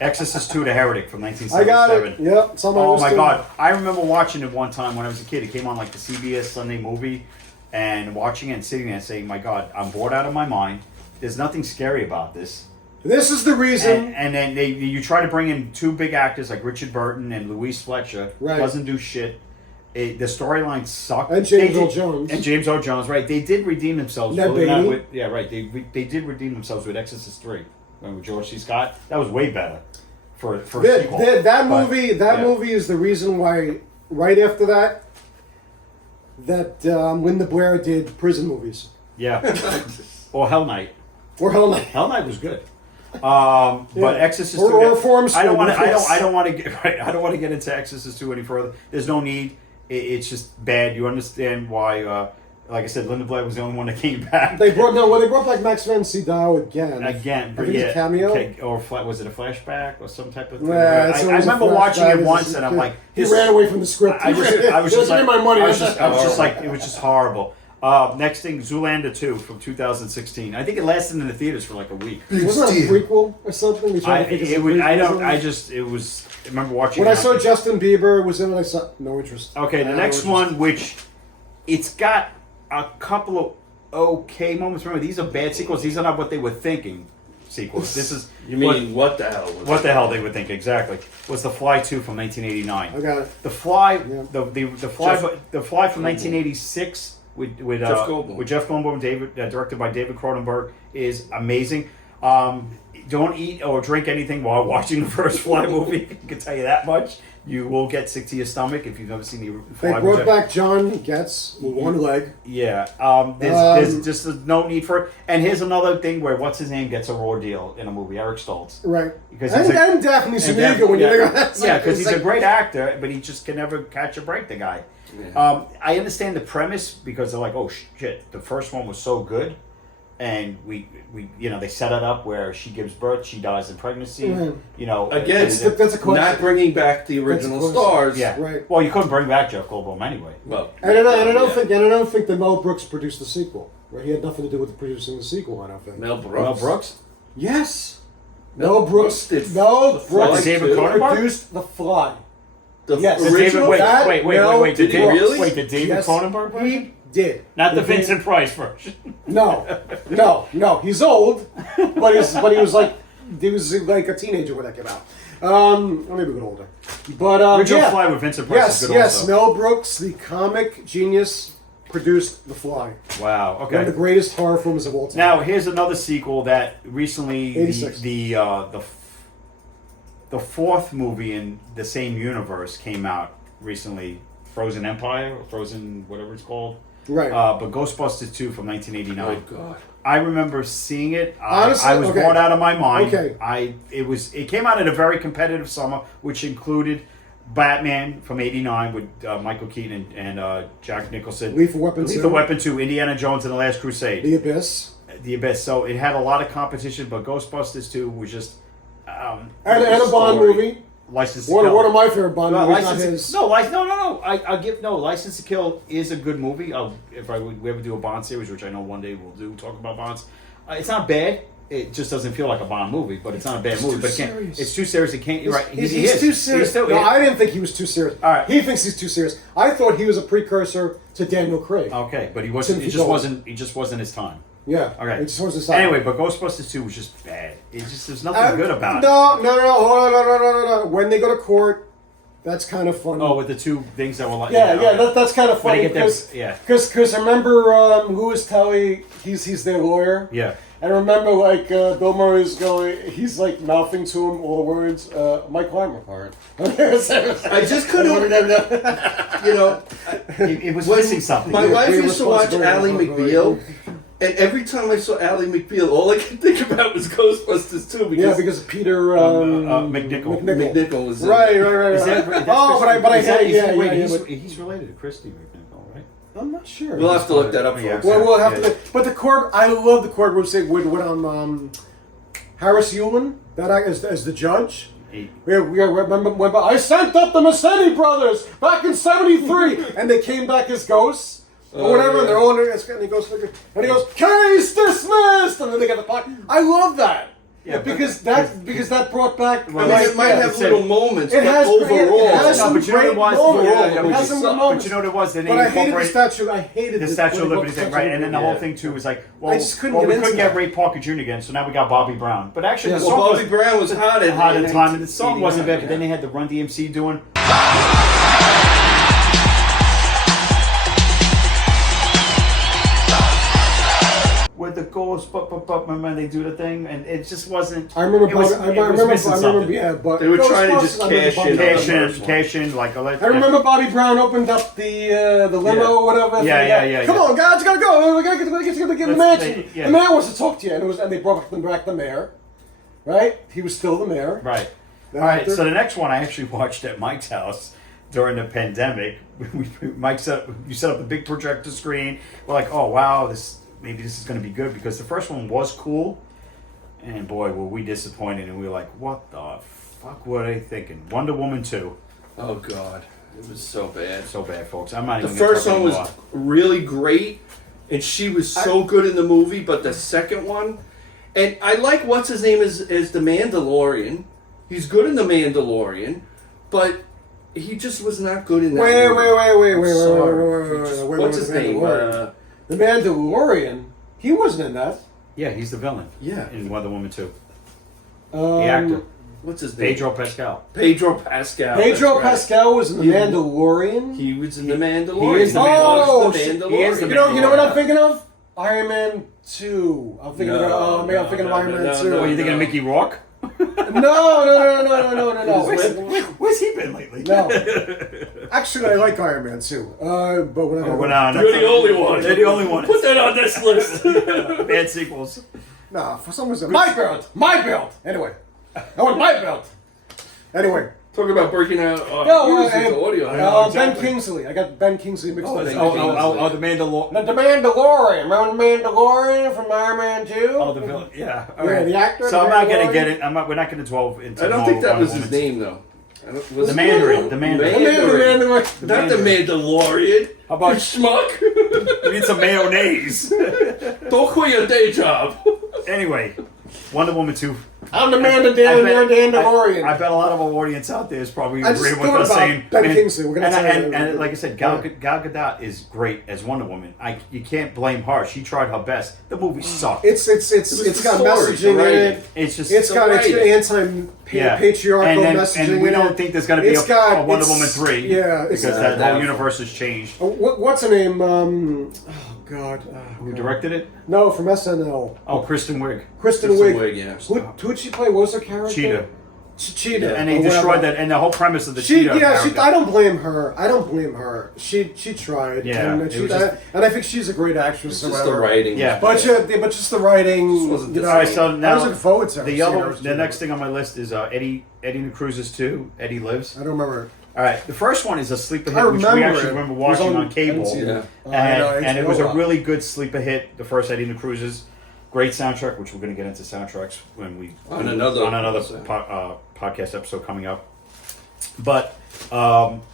Exorcist 2: The Heretic from I 1977. got it. Yep. It's on my Oh list my too. god! I remember watching it one time when I was a kid. It came on like the CBS Sunday Movie, and watching it and sitting there and saying, "My God, I'm bored out of my mind. There's nothing scary about this." This is the reason. And then you try to bring in 2 big actors like Richard Burton and Louise Fletcher. Right. Doesn't do shit. The storyline sucked. And James They Earl did- Jones. And James Earl Jones, right? They did redeem themselves. Ned believe it or not, Beatty. with, yeah, right. They did redeem themselves with Exorcist 3. When with George C. Scott, that was way better for a sequel. That But, yeah. movie is the reason why. Right after that, Linda Blair did prison movies Yeah. Or Hell Night. or Hell Night. Hell Night was good. But Exorcist Or 2. Reform I don't want to. School. I don't want to get. Right, I don't want to get into Exorcist 2 any further. There's no need. It's just bad. You understand why? Like I said, Linda Blair was the only one that came back. They brought back Max von Sydow again. Again, I but think it's yeah, a cameo. okay, or was it a flashback or some type of thing? Yeah, it's I always a remember watching flashback. it once, and I'm like, he this- ran away from the script. I was just like, my money. I was just like, it was just horrible. Next thing, Zoolander 2 from 2016. I think it lasted in the theaters for like a week. Wasn't it a prequel or something? We tried to think it's a prequel or something. I remember watching When it I on saw TV. Justin Bieber was in it, I saw no interest. Okay, the No next interest. one, which it's got a couple of okay moments. Remember, these are bad sequels. These are not what they were thinking sequels. This is You mean what the hell? what the hell they would think exactly. Was The Fly 2 from 1989. I got it. The Fly, Yeah. the Fly from 1986 with Jeff Goldblum. with Jeff Goldblum, directed by David Cronenberg, is amazing. Don't eat or drink anything while watching the first Fly movie. I can tell you that much. You will get sick to your stomach if you've never seen the They Fly. brought back John Getz with one leg. Yeah, there's just no need for it. And here's another thing where what's his name gets a raw deal in a movie, Eric Stoltz. Right. Because and Daphne Zuniga when you think of that. Yeah, because It's he's a like- great actor, but he just can never catch a break, the guy. Yeah. I understand the premise because they're like, oh shit, the first one was so good. And we they set it up where she gives birth, she dies in pregnancy. Mhm. Again, that's a question. not bringing back the original question. stars. yeah. Right. Well, you couldn't bring back Jeff Goldblum anyway. Well, And I don't yeah. think that Mel Brooks produced the sequel. Right? He had nothing to do with producing the sequel. I don't think. Mel Brooks. Mel Brooks? Yes. Mel Mel Brooks Brooks did Mel The Fly Brooks David too. Cronenberg? produced The Fly. The Yes. Did original. David, That wait, Mel did Did he David, really? Wait, did David Yes, Cronenberg version? He did. Not the He did. Vincent Price version. No. He's old, but he was like a teenager when that came out. Or maybe a bit older. But Original yeah. Fly with Vincent Price is good Yes. also. Mel Brooks, the comic genius, produced The Fly. Wow, One of okay. the greatest horror films of all time. Now, here's another sequel that recently 86. the fourth movie in the same universe came out recently, Frozen Empire or Frozen whatever it's called. Right. But Ghostbusters 2 from 1989. Oh God. I remember seeing it. Honestly, I was okay. bored out of my mind. Okay. It came out in a very competitive summer, which included Batman from '89 with Michael Keaton and Jack Nicholson. Lethal Weapon 2. Lethal Weapon 2, Indiana Jones and the Last Crusade. The Abyss. The Abyss. So it had a lot of competition, but Ghostbusters 2 was just And a Bond story. movie. License to One Kill. of my favorite Bond No, movies, not License his. no. I'll give no. License to Kill is a good movie. If we ever do a Bond series, which I know one day we'll talk about Bonds. It's not bad. It just doesn't feel like a Bond movie, but it's not a bad movie. But it's too serious. It can't. You're right. He's He is. too serious. He's still- No, I didn't think he was too serious. All right. He thinks he's too serious. I thought he was a precursor to Daniel Craig. Okay, but he wasn't. Timothy It just Dalton. wasn't. It just wasn't his time. Yeah. Okay. It just was his style. Anyway, but Ghostbusters 2 was just bad. It just there's nothing good about it. No. Hold on, no. When they go to court, That's kind of funny. Oh, with the two things that were like... yeah, okay. that's kind of When funny they get because them- yeah. because remember who is Telly? He's their lawyer. Yeah. And remember, like Bill Murray's going, he's like mouthing to him all the words. Mike Clymer. All right. I just couldn't. You know, It was missing something. my wife Great used to watch Ally responsibility. McBeal, and every time I saw Ally McBeal, all I could think about was Ghostbusters too. Yeah, because Peter McNichol. McNichol was in Right. Is that, that's Oh, but I is that- had is yeah, that- wait, yeah, he's, but he's related to Christy McNichol, right? I'm not sure. We'll have to look that up, Yeah. folks. Well, we'll have Yeah. to. But the court, I love the courtroom scene with Harris Yulin, that act as the judge. We remember I sent up the Massetti brothers back in '73, and they came back as ghosts or whatever. yeah. And they're all in and he goes, case dismissed, and then they get the pot. I love that. Yeah, because that brought back. Well, I mean, it might have it's little moments, It but has overall, it has No, some but you know what great it was? moments. Yeah, It which has is some suck. good But moments. you know what it was? They But I hated the incorporated statue. I hated the Statue of Liberty thing, right? And then the whole Yeah. thing too was like, well, I just couldn't we get into couldn't get that. Ray Parker Jr. again, so now we got Bobby Brown. But actually, Yeah. the well, song Bobby was Brown was hot at hot at the time, and the song wasn't bad. But then they had the Run DMC doing. With the ghost, but remember they do the thing, and it just wasn't. I remember. It was, I it was remember. missing something. Yeah, but They were trying to just Ghostbusters, I remember cash Bobby in. Brown. Cash in, like I remember Bobby Brown opened up the limo Yeah. or whatever. Yeah. Come on, guys, you gotta go. We gotta get the That's- mansion. yeah. The mayor wants to talk to you, and they brought back the mayor. Right? He was still the mayor. Right. All right. So the next one I actually watched at Mike's house during the pandemic. Mike set up a big projector screen. We're like, oh wow, maybe this is going to be good because the first one was cool, and boy, were we disappointed. And we were like, what the fuck were they thinking? Wonder Woman 2. Oh God, it was so bad. So bad, folks. I'm not The even. gonna first talk one was anymore. really great, and she was so good in the movie. But the second one, and I like what's his name as the Mandalorian. He's good in the Mandalorian, but he just was not good in that. Wait. What's his name? The Mandalorian. He wasn't in that. Yeah, he's the villain. Yeah. In Wonder Woman 2. The The actor. What's his name? Pedro Pascal. Pedro Pascal. Pedro that's right. Pascal was in the Mandalorian. He was in the Mandalorian. He is the Oh, Mandalorian. he is the You know what I'm Mandalorian. thinking of? Iron Man 2. I'm thinking of I'm thinking of Iron Man 2. What are you thinking of No. Mickey Rourke? No. Where's he been lately? No. Actually, I like Iron Man 2. But when I Well, no, You're the only one. They're the only one. Put that on this list. Bad sequels. nah, for some reason, my belt. Anyway, I want my belt. Anyway, Talk about breaking out. no, Audio. Ben Kingsley. I got Ben Kingsley mixed up. The Mandalorian. The Mandalorian. Remember the Mandalorian from Iron Man 2? Oh, the villain. Yeah. All Yeah, right. the actor, So the I'm not gonna Mandalorian. get it. We're not gonna delve into. I don't more think that Wonder was his Woman. name though. Was The it? Mandarin. The Mandarin. Mandalorian. Not the Mandalorian. How about- you schmuck? We need some mayonnaise. Don't quit your day job. Anyway, Wonder Woman 2. I'm the I Mandalorian. bet a lot of our audience out there is probably I just agreeing with thought us about saying Ben man, Kingsley. We're gonna and, say and, that. and like I said, Gal Gadot is great as Wonder Woman. You can't blame her. She tried her best. The movie sucked. It's got the story, messaging the in writing. it. It's just It's got writing. anti-patriarchal and then, messaging and we in don't it. think there's going to be It's a got- Wonder it's- Woman 3. yeah, it's- because that whole doubtful. universe has changed. What's her name? Oh God. Who directed it? No, from SNL. Oh, Kristen Wiig. Kristen Kristen Wiig. Wiig, yeah. Who'd she play? What was her character? Cheetah. Cheetah. And they or destroyed whatever. that, and the whole premise of the She, Cheetah yeah, character. I don't blame her. She tried. Yeah, and, it she, was just- and I think she's a great actress. It's or just the whatever. writing. Yeah. But just the writing. Just wasn't you know, All right, so I now was looking forward to her. the next thing on my list is Eddie and the Cruisers 2. Eddie Lives. I don't remember. All right, the first one is a sleeper I hit, which we remember actually it. remember It was watching on on cable, NBC. Yeah. and it was a HBO. really good sleeper hit. The first Eddie and the Cruisers, great soundtrack, which we're going to get into soundtracks when we On another episode. podcast episode coming up. But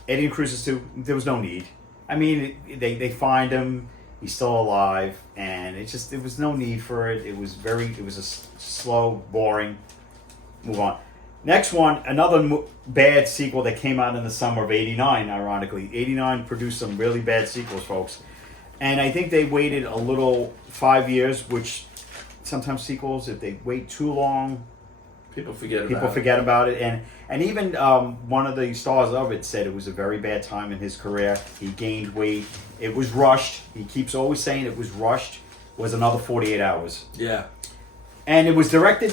Eddie and Cruisers 2, there was no need. I mean, they find him, he's still alive, and it was no need for it. It was a slow, boring. Move on. Next one, another bad sequel that came out in the summer of '89. Ironically, '89 produced some really bad sequels, folks, and I think they waited a little 5 years, which sometimes sequels, if they wait too long, People forget about it, and even one of the stars of it said it was a very bad time in his career. He gained weight. It was rushed. He keeps always saying it was rushed. Was another 48 hours. Yeah. And it was directed.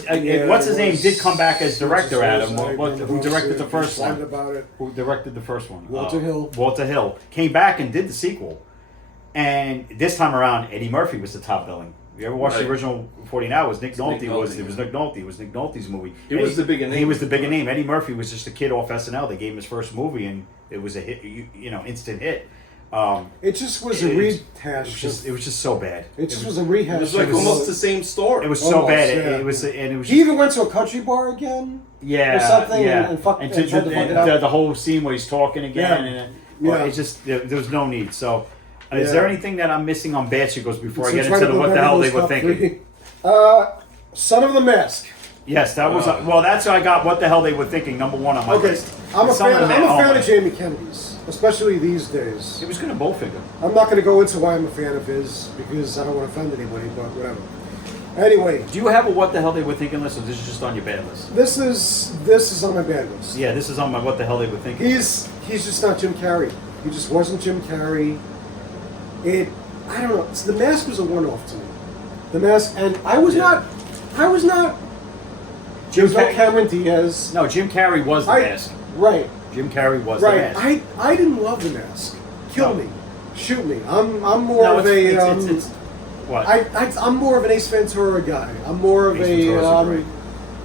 What's his name? Did come back as director, Adam. Suicide, Who directed the first one? About it. Who directed the first one? Walter Hill. Walter Hill came back and did the sequel. And this time around, Eddie Murphy was the top billing. You ever watched the original 49 Hours? Nick Nolte was. It was Nick Nolte. It was Nick Nolte's movie. Was the bigger name. He was the bigger name. Eddie Murphy was just a kid off SNL. They gave him his first movie, and it was a hit. Instant hit. It just was a rehash. It was just so bad. It just was a rehash. It was like almost the same story. It was so Almost, bad. yeah. It was, and it was. He even went to a country bar again. Yeah, or something, yeah. and tried to fuck it up. The whole scene where he's talking again, Yeah. it's just there was no need. So, Yeah. is there anything that I'm missing on Bad Chicos before I So get try into to the go what the back hell to they those were top thinking? three. Son of the Mask. Yes, that was well. That's what I got. What the hell they were thinking? Number one on my Okay, list. I'm a Son fan. of the I'm a Man- fan oh, of Jamie Kennedy's, especially these days. It was gonna Bowfinger. I'm not going to go into why I'm a fan of his because I don't want to offend anybody, but whatever. Anyway, Do you have a what the hell they were thinking list, or this is just on your bad list? this is on my bad list. Yeah, this is on my what the hell they were thinking. He's just not Jim Carrey. He just wasn't Jim Carrey. I don't know. The Mask was a one-off to me. The Mask, and I was not. There's no Cameron Diaz. No, Jim Carrey was the mask. Right. Jim Carrey was the Right. mask. I didn't love The Mask. Kill No. me, shoot me. I'm more No, of a. it's what? I'm more of an Ace Ventura guy. I'm more of Ace Ventura's great.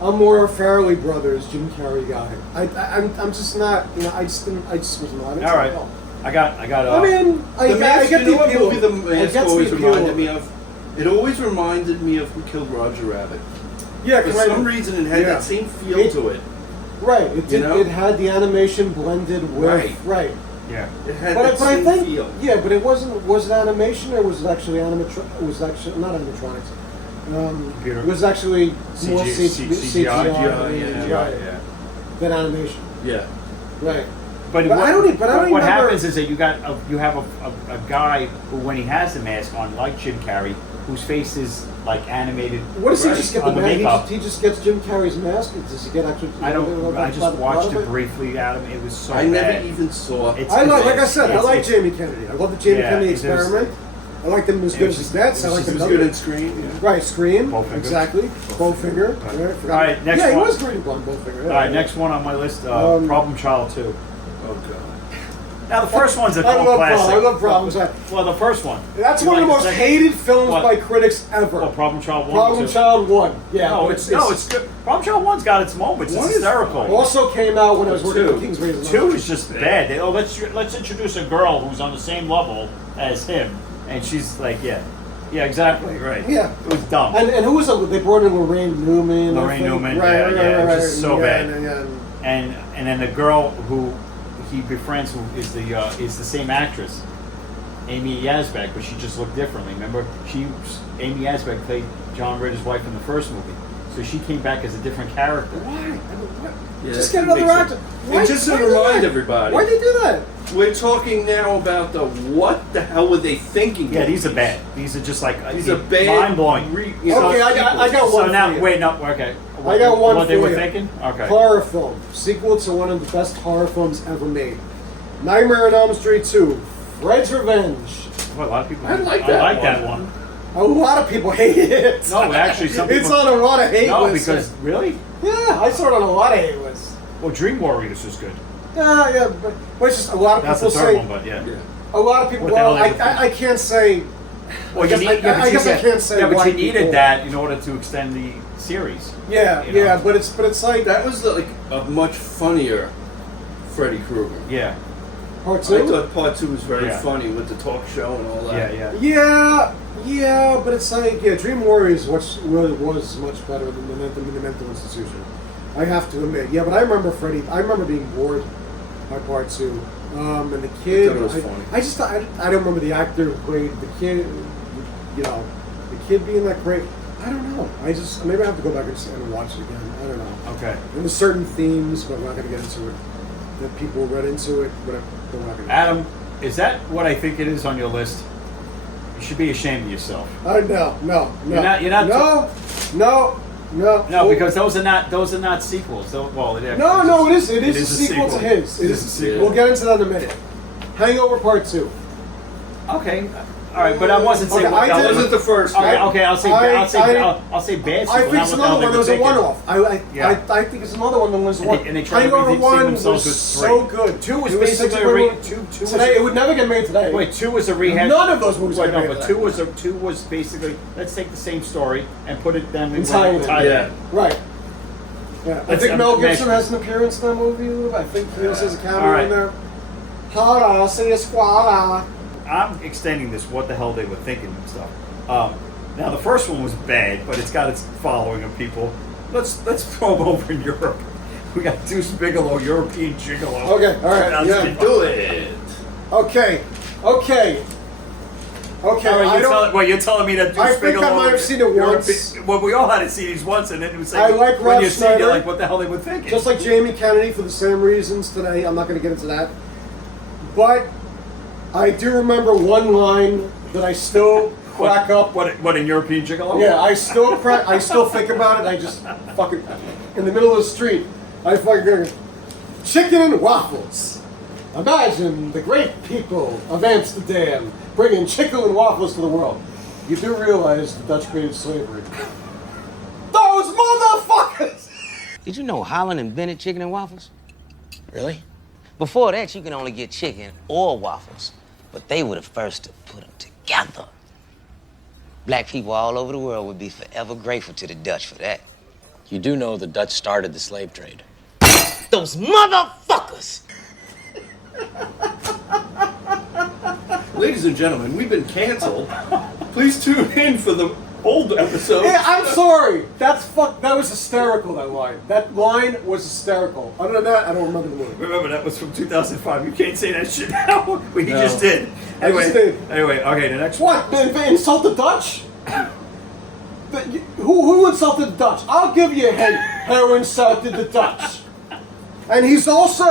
I'm more a Farrelly Brothers Jim Carrey guy. I'm just not. I just was not. Into All right. it at all. I got. I mean, I The Mask, get you know the what appeal. movie The I Mask get the always appeal. reminded me of? It always reminded me of Who Killed Roger Rabbit. Yeah, For some reason, it had that same feel to it. Right. It did. You know? It had the animation blended with right. Yeah. It had But that I same think feel. yeah, but it wasn't. Was it animation or was it actually animatronics? It was actually not animatronics. Computer. It was actually more CGI, CGI than animation. Yeah. Right. But I don't what remember. happens is that you have a guy who, when he has the mask on, like Jim Carrey, whose face is like animated. What does he just get the on the mask? makeup. He just gets Jim Carrey's mask. Does he get actually? I don't. I just watched it briefly. briefly, Adam. It was so I bad. never even saw. Like I said, I like Jamie Kennedy. I love the Jamie Kennedy there's- experiment. I like them as good as his dad. I like them He was good in Scream. Yeah. Right, Scream. Bowfinger. Exactly. Bowfinger. All right, next yeah, one. he was great in Bowfinger. Yeah, All right, yeah. next one on my list. Problem Child 2. Oh god. Now the first one's a I cult love classic. I love Problems. Well, the first one. That's You one of the like most second? hated films What? by critics ever. Well, Problem Child 1. Problem 2. Child 1. Yeah. No, but it's good. Problem Child 1's got its moments. One It's is hysterical. Also came out when I was working Two. at King's Raising. 2 is just bad. Let's introduce a girl who's on the same level as him, and she's like, yeah, exactly, right. Yeah. It was dumb. And who was it? They brought in Lorraine Newman. I Lorraine think. Newman, Right, yeah, right, yeah, it right, was just so yeah, bad. yeah. And then the girl who he befriends, who is the same actress, Amy Yazbek, but she just looked differently. Remember, Amy Yazbek played John Ritter's wife in the first movie, so she came back as a different character. Why? I mean, what? Yeah, Just that get another makes actor. sense. And just to remind everybody, Why'd they do that? we're talking now about the what the hell were they thinking? Yeah, these are bad. These are just like These are bad. mind blowing. Okay, I got So one now, for you. wait, no, okay. I got one What for they were you. thinking? Okay. Horror film. Sequel to one of the best horror films ever made. Nightmare on Elm Street 2. Fred's Revenge. Well, a lot of people. I like that one. A lot of people hate it. No, actually, some people. It's on a lot of hate No, lists. because really. Yeah, I saw it on a lot of hate lists. Well, Dream Warriors is good. Yeah, but it's just a lot of That's people the third say. one, but yeah. A lot of people. What the hell Well, they were I can't say. Well, I guess I can't say. Yeah, but why you needed people- that in order to extend the series. Yeah, you know? yeah, but it's like That was like a much funnier Freddy Krueger. Yeah, part I two. thought part 2 was very Yeah. funny with the talk show and all that. yeah. But it's like Dream Warriors was much better than the mental institution. I have to admit. Yeah, but I remember Freddy. I remember being bored by part 2. And the kid. I thought it was funny. I just I don't remember the actor who played the kid. You know, the kid being that great. I don't know. I just maybe I have to go back and watch it again. I don't know. Okay. And there's certain themes, but we're not going to get into it. That people read into it, but we're not going to. Adam, is that what I think it is on your list? You should be ashamed of yourself. No. You're not- No. No, because those are not sequels. Well, No, it is a sequel to his. It is a sequel. We'll get into that in a minute. Hangover Part 2. Okay. All right, but I wasn't saying I wasn't the first one. Okay, I'll say bad sequel. I think it's another one that was a one-off. I think it's another one that was a one. And they tried to Hangover redeem 1 themselves was with so three. good. 2 was It basically six- today. It would never get made today. Wait, 2 was a rehash. None of those movies Wait, get no, made but today. 2 was basically let's take the same story and put them in Entirely. Yeah. Right. Yeah. I think Mel Gibson has an appearance in that movie. I think he also has a cameo in there. Holla, say a squala. I'm extending this. What the hell they were thinking and stuff. Now the first one was bad, but it's got its following of people. Let's throw them over in Europe. We got Deuce Bigelow, European Gigolo. Okay, all right, yeah. Do it. Okay. All right, you're telling me that Deuce I think Bigelow. I might have seen it once. Well, we all had to see these once, and then it was I like when Rob you see it, you're Schneider. like, what the hell they were thinking? Just like Jamie Kennedy for the same reasons today. I'm not going to get into that. But I do remember one line that I still crack up. What in European Gigolo? Yeah, I still think about it. I just fucking in the middle of the street. I fucking go, chicken and waffles. Imagine the great people of Amsterdam bringing chicken and waffles to the world. You do realize the Dutch created slavery. Those motherfuckers! Did you know Holland invented chicken and waffles? Really? Before that, you could only get chicken or waffles. But they were the first to put them together. Black people all over the world would be forever grateful to the Dutch for that. You do know the Dutch started the slave trade. Those motherfuckers! Ladies and gentlemen, we've been canceled. Please tune in for the old episode. Yeah, I'm sorry. That was hysterical, that line. That line was hysterical. Other than that, I don't remember the movie. Remember, that was from 2005. You can't say that shit now. He No. just did. Anyway, just did. Anyway, okay, the next one. What? They insult the Dutch? Who insulted the Dutch? I'll give you a hint. Who insulted the Dutch? And he's also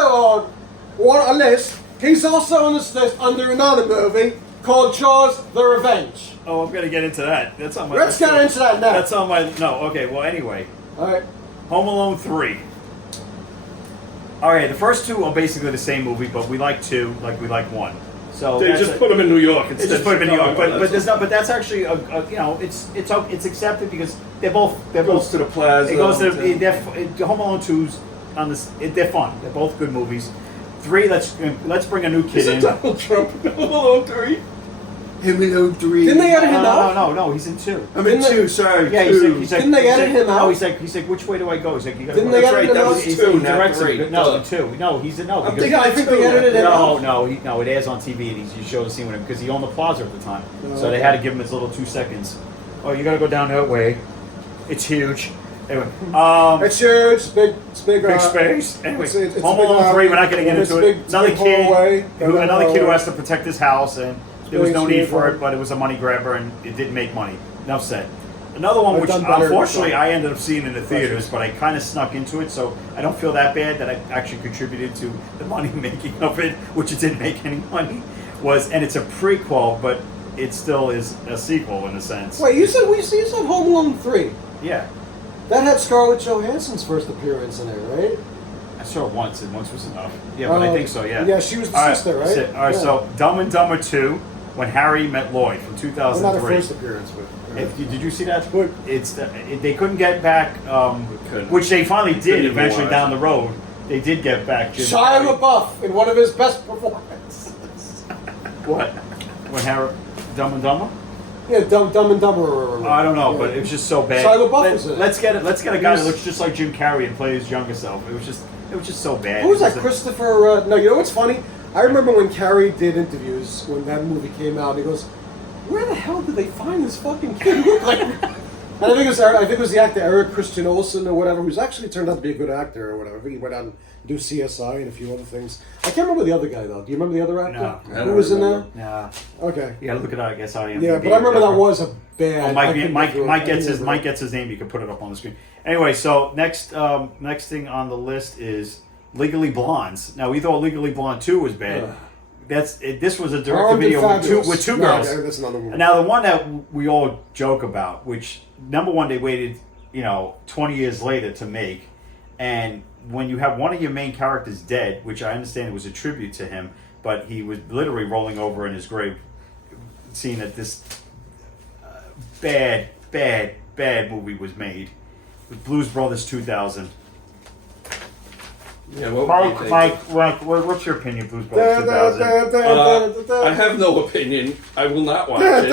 on a list. He's also on this list under another movie called Jaws: The Revenge. Oh, I'm gonna get into that. That's on my. Let's get into that now. That's on my. No, okay. Well, anyway, All right. Home Alone 3. All right, the first two are basically the same movie, but we like 2 like we like 1. So They just put them in New York. They just put them in New York, but there's not. But that's actually it's accepted because they're both Goes to the plaza. It goes to Home Alone 2's on this. They're fun. They're both good movies. 3. Let's bring a new kid in. Donald Trump in Home Alone 3? Home Alone 3. Didn't they edit him out? No, he's in 2. I'm in 2, sorry. Yeah, 2. he's like, Didn't they edit him out? No, he's like, which way do I go? He's like, you gotta Didn't go. they That's edit right, him that out? was He 2. directs it. 3. No, 2. No, he's in no. I'm because- thinking I think they edited it out. No, it airs on TV and he shows the scene with him because he owned the plaza at the time. So they had to give him his little 2 seconds. Oh, you gotta go down that way. It's huge. Anyway, It's huge. It's big. big space. Anyway, it's Home a big Alone 3. alley, We're not gonna get and it's into big- it. it's a big hallway, Another kid who hallway. has to protect his house, and there was Big no need for street it, but it was a money grabber, and it didn't make money. Enough said. Another one, I've which done better. unfortunately I ended up seeing in the theaters, but I kind of snuck into it, so I don't feel that bad that I actually contributed to the money making of it, which it didn't make any money. And it's a prequel, but it still is a sequel in a sense. Wait, you said Home Alone 3. Yeah, That had Scarlett Johansson's first appearance in it, right? I saw it once, and once was enough. Yeah, but I think so. Yeah. Yeah, she was the All right, sister, right? that's it. All right, Yeah. so Dumb and Dumber 2, When Harry Met Lloyd from 2003. Well, not her first appearance, but. Did you see that? But- They couldn't get back, Couldn't. which they finally did Couldn't eventually even down the road. They did get back Jim Shia Carrey. LaBeouf in one of his best performances. What? When Harry Dumb and Dumber? Yeah, Dumb and Dumber. I don't know, Yeah. but it was just so bad. Shia LaBeouf was in it. Let's get a guy was- that looks just like Jim Carrey and play his younger self. It was just so bad. Who was It that? Christopher. No, you know what's funny? I remember when Carrey did interviews when that movie came out. He goes, "Where the hell did they find this fucking kid?" Who looked like me?" And I think it was the actor Eric Christian Olsen or whatever, who's actually turned out to be a good actor or whatever. I think he went out and do CSI and a few other things. I can't remember the other guy though. Do you remember the other actor? No. Who was in there? Nah. Okay. You gotta look it up, I guess. I am. Yeah, but I remember that was a bad. Oh, Mike gets his name. You can put it up on the screen. Anyway, so next thing on the list is Legally Blondes. Now we thought Legally Blonde 2 was bad. This was a direct video with two girls. That's another one. Now the one that we all joke about, which number one they waited 20 years later to make. And when you have one of your main characters dead, which I understand it was a tribute to him, but he was literally rolling over in his grave, seeing that this bad movie was made. With Blues Brothers 2000. Yeah, what Mike, what's your opinion, Blues Brothers 2000? I have no opinion. I will not watch it.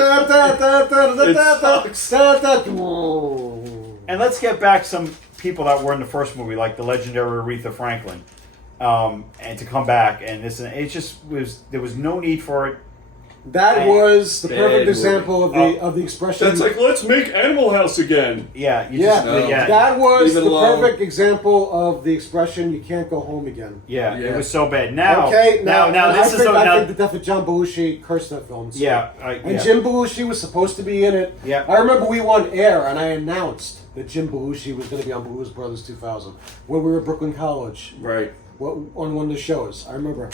It sucks. And let's get back some people that were in the first movie, like the legendary Aretha Franklin, and to come back. And there was no need for it. That was the perfect movie. example of the expression. That's like, let's make Animal House again. Yeah, that was Leave it the alone. perfect example of the expression. You can't go home again. Yeah, Yeah. it was so bad. Now, Okay, now I this is think, a, I now, think the death of John Belushi cursed that film. So. yeah. Jim Belushi was supposed to be in it. Yeah. I remember we won air, and I announced that Jim Belushi was going to be on Blues Brothers 2000 when we were at Brooklyn College. Right. On one of the shows. I remember.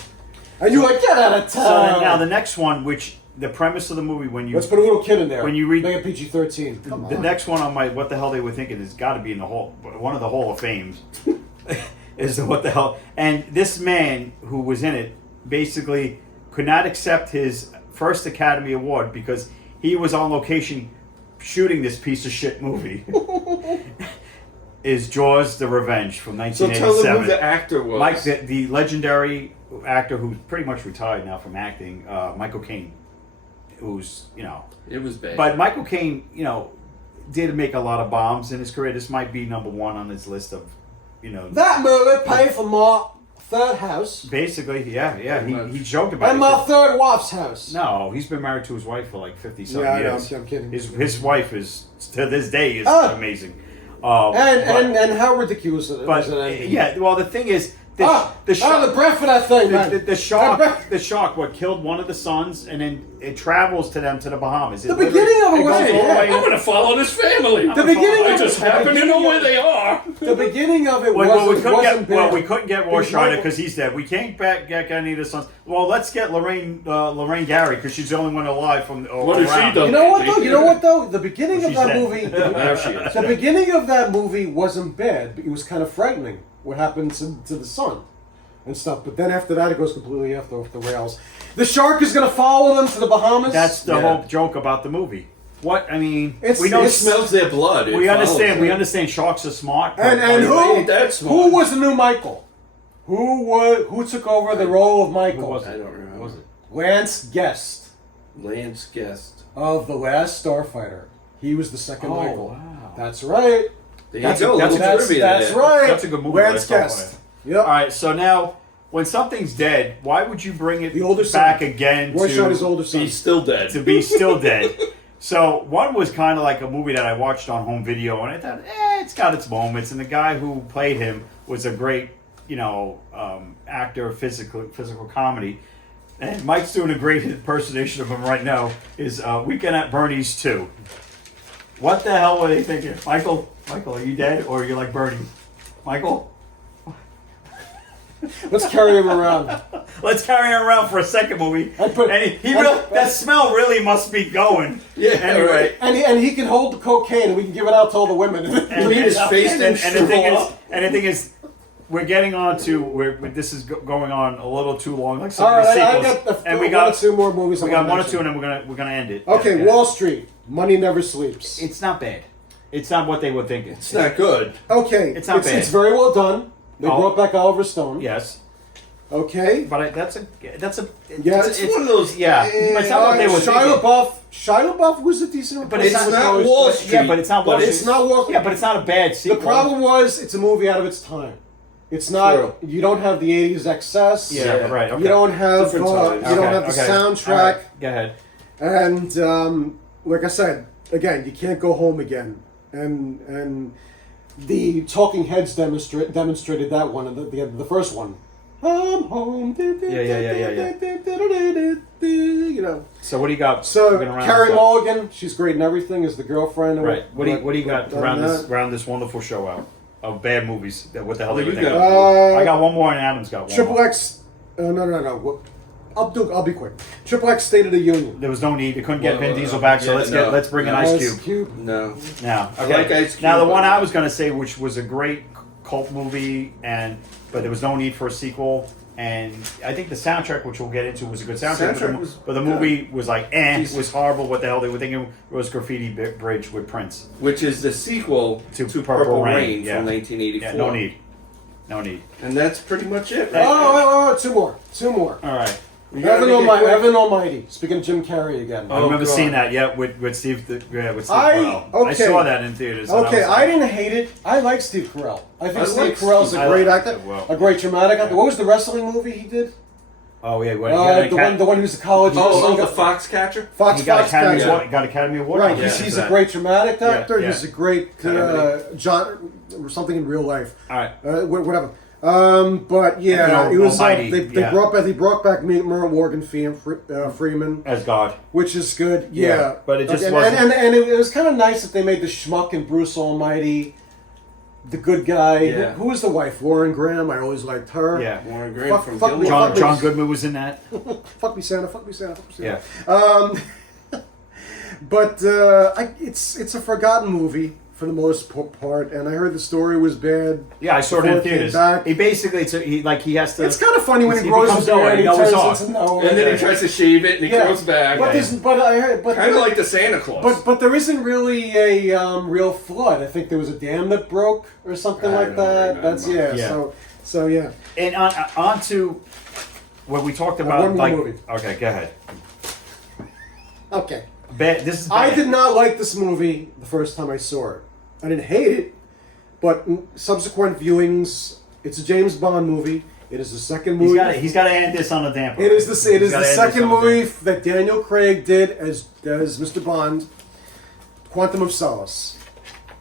And you were like, get out of So town. now the next one, which the premise of the movie, when you Let's put a little kid in there. when you read make it PG-13. Come the on. next one on my what the hell they were thinking has got to be in one of the Hall of Fames. Is the what the hell? And this man who was in it basically could not accept his first Academy Award because he was on location shooting this piece of shit movie. Is Jaws: The Revenge from So 1987? tell them who the actor was. Mike, the legendary actor who's pretty much retired now from acting, Michael Caine, who's It was bad. but Michael Caine, did make a lot of bombs in his career. This might be number one on his list of, That movie paid for my third house. basically, yeah. He joked about And it. my third wife's house. No, he's been married to his wife for like 50-something Yeah, I know, years. I'm kidding. His wife is to this day is Ah. amazing. And how ridiculous it is. But well, the thing is, the breath for that thing, man. the shark, what killed one of the sons, and then it travels to them to the Bahamas. The beginning of it was goes all the way- I'm going to follow this family. The beginning I of just it- happen to beginning know of- where they are. The beginning of it we wasn't couldn't bad. we couldn't get Because Rorschach Michael- because he's dead. We can't get any of the sons. Well, let's get Lorraine Gary because she's the only one alive from. What has she around. done? You know what though? The beginning of She's that dead. movie. There she is. The beginning of that movie wasn't bad. But it was kind of frightening. What happened to the son and stuff. But then after that, it goes completely off the rails. The shark is going to follow them to the Bahamas. That's the whole joke about the movie. What I mean, we It smells their blood. We understand. We understand sharks are smart. And ain't that smart. who was the new Michael? Who took over the role of Michael? Who was it? I don't remember. Who was it? Lance Guest Lance Guest. of The Last Starfighter. He was the second Oh, Michael. wow. That's right. There That's you a- go. that's little a- trivia That's there. right. That's a good movie. Lance Guest. Yep. All right, so now when something's dead, why would you bring it The older back son. again Roy shot his to older son. He's still dead. be still dead? So one was kind of like a movie that I watched on home video, and I thought, it's got its moments. And the guy who played him was a great, actor of physical comedy. And Mike's doing a great impersonation of him right now. Is Weekend at Bernie's 2. What the hell were they thinking, Michael? Michael, are you dead or are you like Bernie? Michael, Let's carry him around. let's carry him around for a second movie. I put- And I- that smell really must be going. Yeah, Anyway. right. And he can hold the cocaine, and we can give it out to all the women. And, Leave his face and, and and the thing shrivel is, up. and the thing is, we're getting on to this is going on a little too long, like some All of the right, I sequels. got and we one got or two more movies. we I got wanna one or mention. two, and then we're gonna end it. Okay, Yeah. Wall Street. Money never sleeps. It's not bad. It's not what they were thinking. It's not good. Okay, It's not bad. It's very well done. They Oh. brought back Oliver Stone. Yes, Okay. but that's a Yeah, It's one of those. yeah. But it's not what they were Shia thinking. LaBeouf was a decent. But it's replacement. not Wall Street. Yeah, but it's not. But Wall it's Street. not Wall Street. Yeah, but it's not a bad The sequel. problem was it's a movie out of its time. It's not. True. You don't have the '80s excess. Yeah, right. Okay. You don't have. Different times. You don't have the Okay. soundtrack. All right, go ahead. And like I said, again, you can't go home again. And the Talking Heads demonstrated that one, and the first one. I'm home. Yeah. You know. So what do you got? So We're gonna round Carrie this up. Mulligan, she's great in everything as the girlfriend. Right. What do you got to round that? round this wonderful show out of bad movies? What the hell What they do were you thinking? got? I got one more, and Adam's got one. Triple more. X. No. I'll be quick. Triple X State of the Union. There was no need. They couldn't get Vin Diesel back, so let's bring an Ice Cube. No. Now, I okay. like Ice Cube, Now the one but- I was going to say, which was a great cult movie, but there was no need for a sequel. And I think the soundtrack, which we'll get into, was a good soundtrack. But the movie was like, it was horrible. What the hell they were thinking was Graffiti Bridge with Prince, Which is the sequel to Purple Rain yeah. from 1984. Yeah, no need. And that's pretty much it. Right? Oh, two more. All right. Heaven Almighty. Speaking of Jim Carrey again. I remember seeing that. Yeah, with Steve. With Steve Carell. Okay. I saw that in theaters. Okay, I didn't hate it. I like Steve Carell. I think Steve Carell's a great actor, a great dramatic actor. What was the wrestling movie he did? Oh yeah, the one who's a college. The Foxcatcher. He got Academy Award. Right, he's a great dramatic actor. Yeah. He's a great John or something in real life. All right, whatever. But yeah, it was they brought back Morgan Freeman as God, which is good. Yeah, but it just wasn't. And it was kind of nice that they made the schmuck and Bruce Almighty the good guy. Yeah. Who was the wife? Lauren Graham. I always liked her. Yeah, Lauren Graham from John Goodman was in that. Fuck me, Santa. Fuck me, Santa. Fuck me, Santa. Yeah. But it's a forgotten movie for the most part, and I heard the story was bad. Yeah, I saw it in theaters. He basically he has to. It's kind of funny when he grows his hair and he turns into Noah. And then he tries to shave it and he grows back. But I heard, kind of like the Santa Claus. But there isn't really a real flood. I think there was a dam that broke or something like that. That's So yeah. And on to what we talked about. Movie. Okay, go ahead. Okay. This is bad. I did not like this movie the first time I saw it. I didn't hate it, but subsequent viewings, it's a James Bond movie. It is the second movie. He's got to end this on a damper. It is the second movie that Daniel Craig did as Mr. Bond, Quantum of Solace.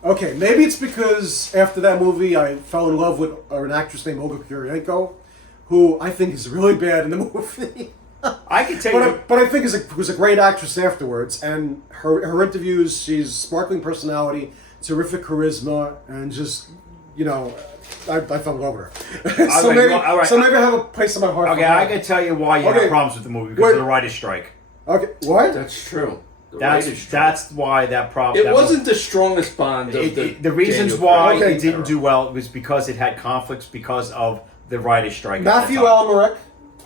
Okay, maybe it's because after that movie I fell in love with an actress named Olga Kurylenko, who I think is really bad in the movie. I can tell you, but I think was a great actress afterwards, and her interviews, she's sparkling personality, terrific charisma, and just I fell in love with her. So maybe I have a place in my heart. Okay, I can tell you why you have problems with the movie because of the writer's strike. Okay, what? That's true. That's why that problem. It wasn't the strongest Bond. The reasons why it didn't do well was because it had conflicts because of the writer's strike. Matthew Almerich.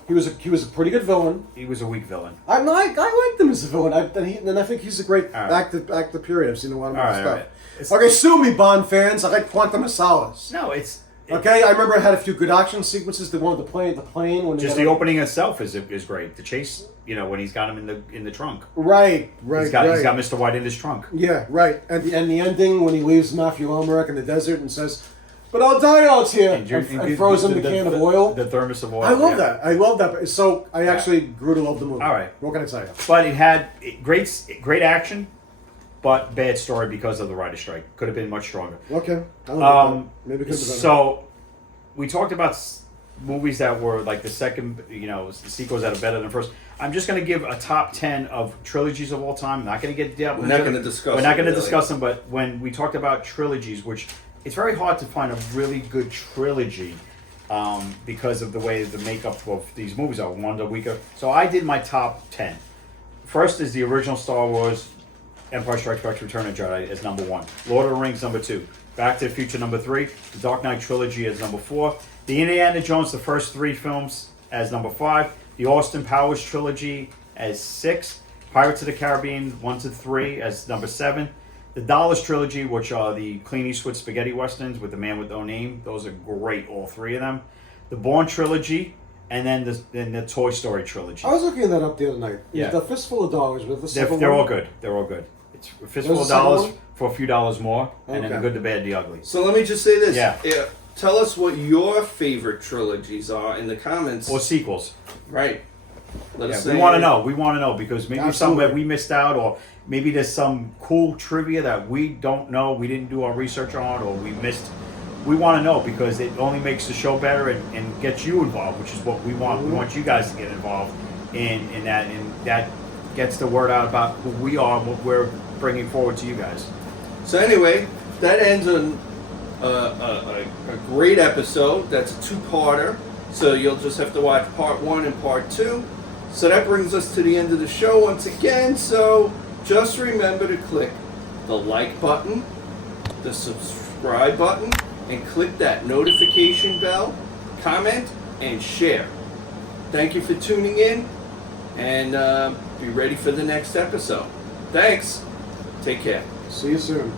He was a pretty good villain. He was a weak villain. I liked him as a villain. I think he's a great actor. Period. I've seen a lot of stuff. Okay, sue me, Bond fans. I like Quantum of Solace. No, it's okay. I remember it had a few good action sequences. The one with the plane. When just the opening itself is great. The chase, when he's got him in the trunk. Right. He's got Mr. White in his trunk. Yeah, right. And the ending when he leaves Matthew Almerich in the desert and says, "But I'll die out here," and throws him the can of oil. The thermos of oil. I love that. So I actually grew to love the movie. All right. What can I tell you? But it had great action, but bad story because of the writer's strike. Could have been much stronger. Okay. Maybe could have been. So we talked about movies that were like the second, the sequels that are better than the first. I'm just going to give a top 10 of trilogies of all time. I'm not going to get We're not going to discuss. We're not going to discuss them. But when we talked about trilogies, which it's very hard to find a really good trilogy because of the way the makeup of these movies are. One's a weaker. So I did my top 10. First is the original Star Wars, Empire Strikes Back, Return of the Jedi as number 1. Lord of the Rings number 2. Back to the Future number 3. The Dark Knight trilogy as number 4. The Indiana Jones, the first 3 films as number 5. The Austin Powers trilogy as 6. Pirates of the Caribbean 1 to 3 as number 7. The Dallas trilogy, which are the Clint Eastwood spaghetti westerns with The Man with No Name, those are great, all 3 of them. The Bourne trilogy, and then the Toy Story trilogy. I was looking that up the other night. Yeah. The Fistful of Dollars with the They're all good. They're all good. It's a fistful of dollars for a few dollars more, and then the good, the bad, the ugly. So let me just say this. Yeah. Tell us what your favorite trilogies are in the comments. Or sequels. Right. We want to know. We want to know because maybe somewhere we missed out, or maybe there's some cool trivia that we don't know, we didn't do our research on, or we missed. We want to know because it only makes the show better and gets you involved, which is what we want. We want you guys to get involved in that, and that gets the word out about who we are and what we're bringing forward to you guys. So anyway, that ends on a great episode. That's a 2-parter. So you'll just have to watch part 1 and part 2. So that brings us to the end of the show once again. So just remember to click the like button, the subscribe button, and click that notification bell, comment, and share. Thank you for tuning in, and be ready for the next episode. Thanks. Take care. See you soon.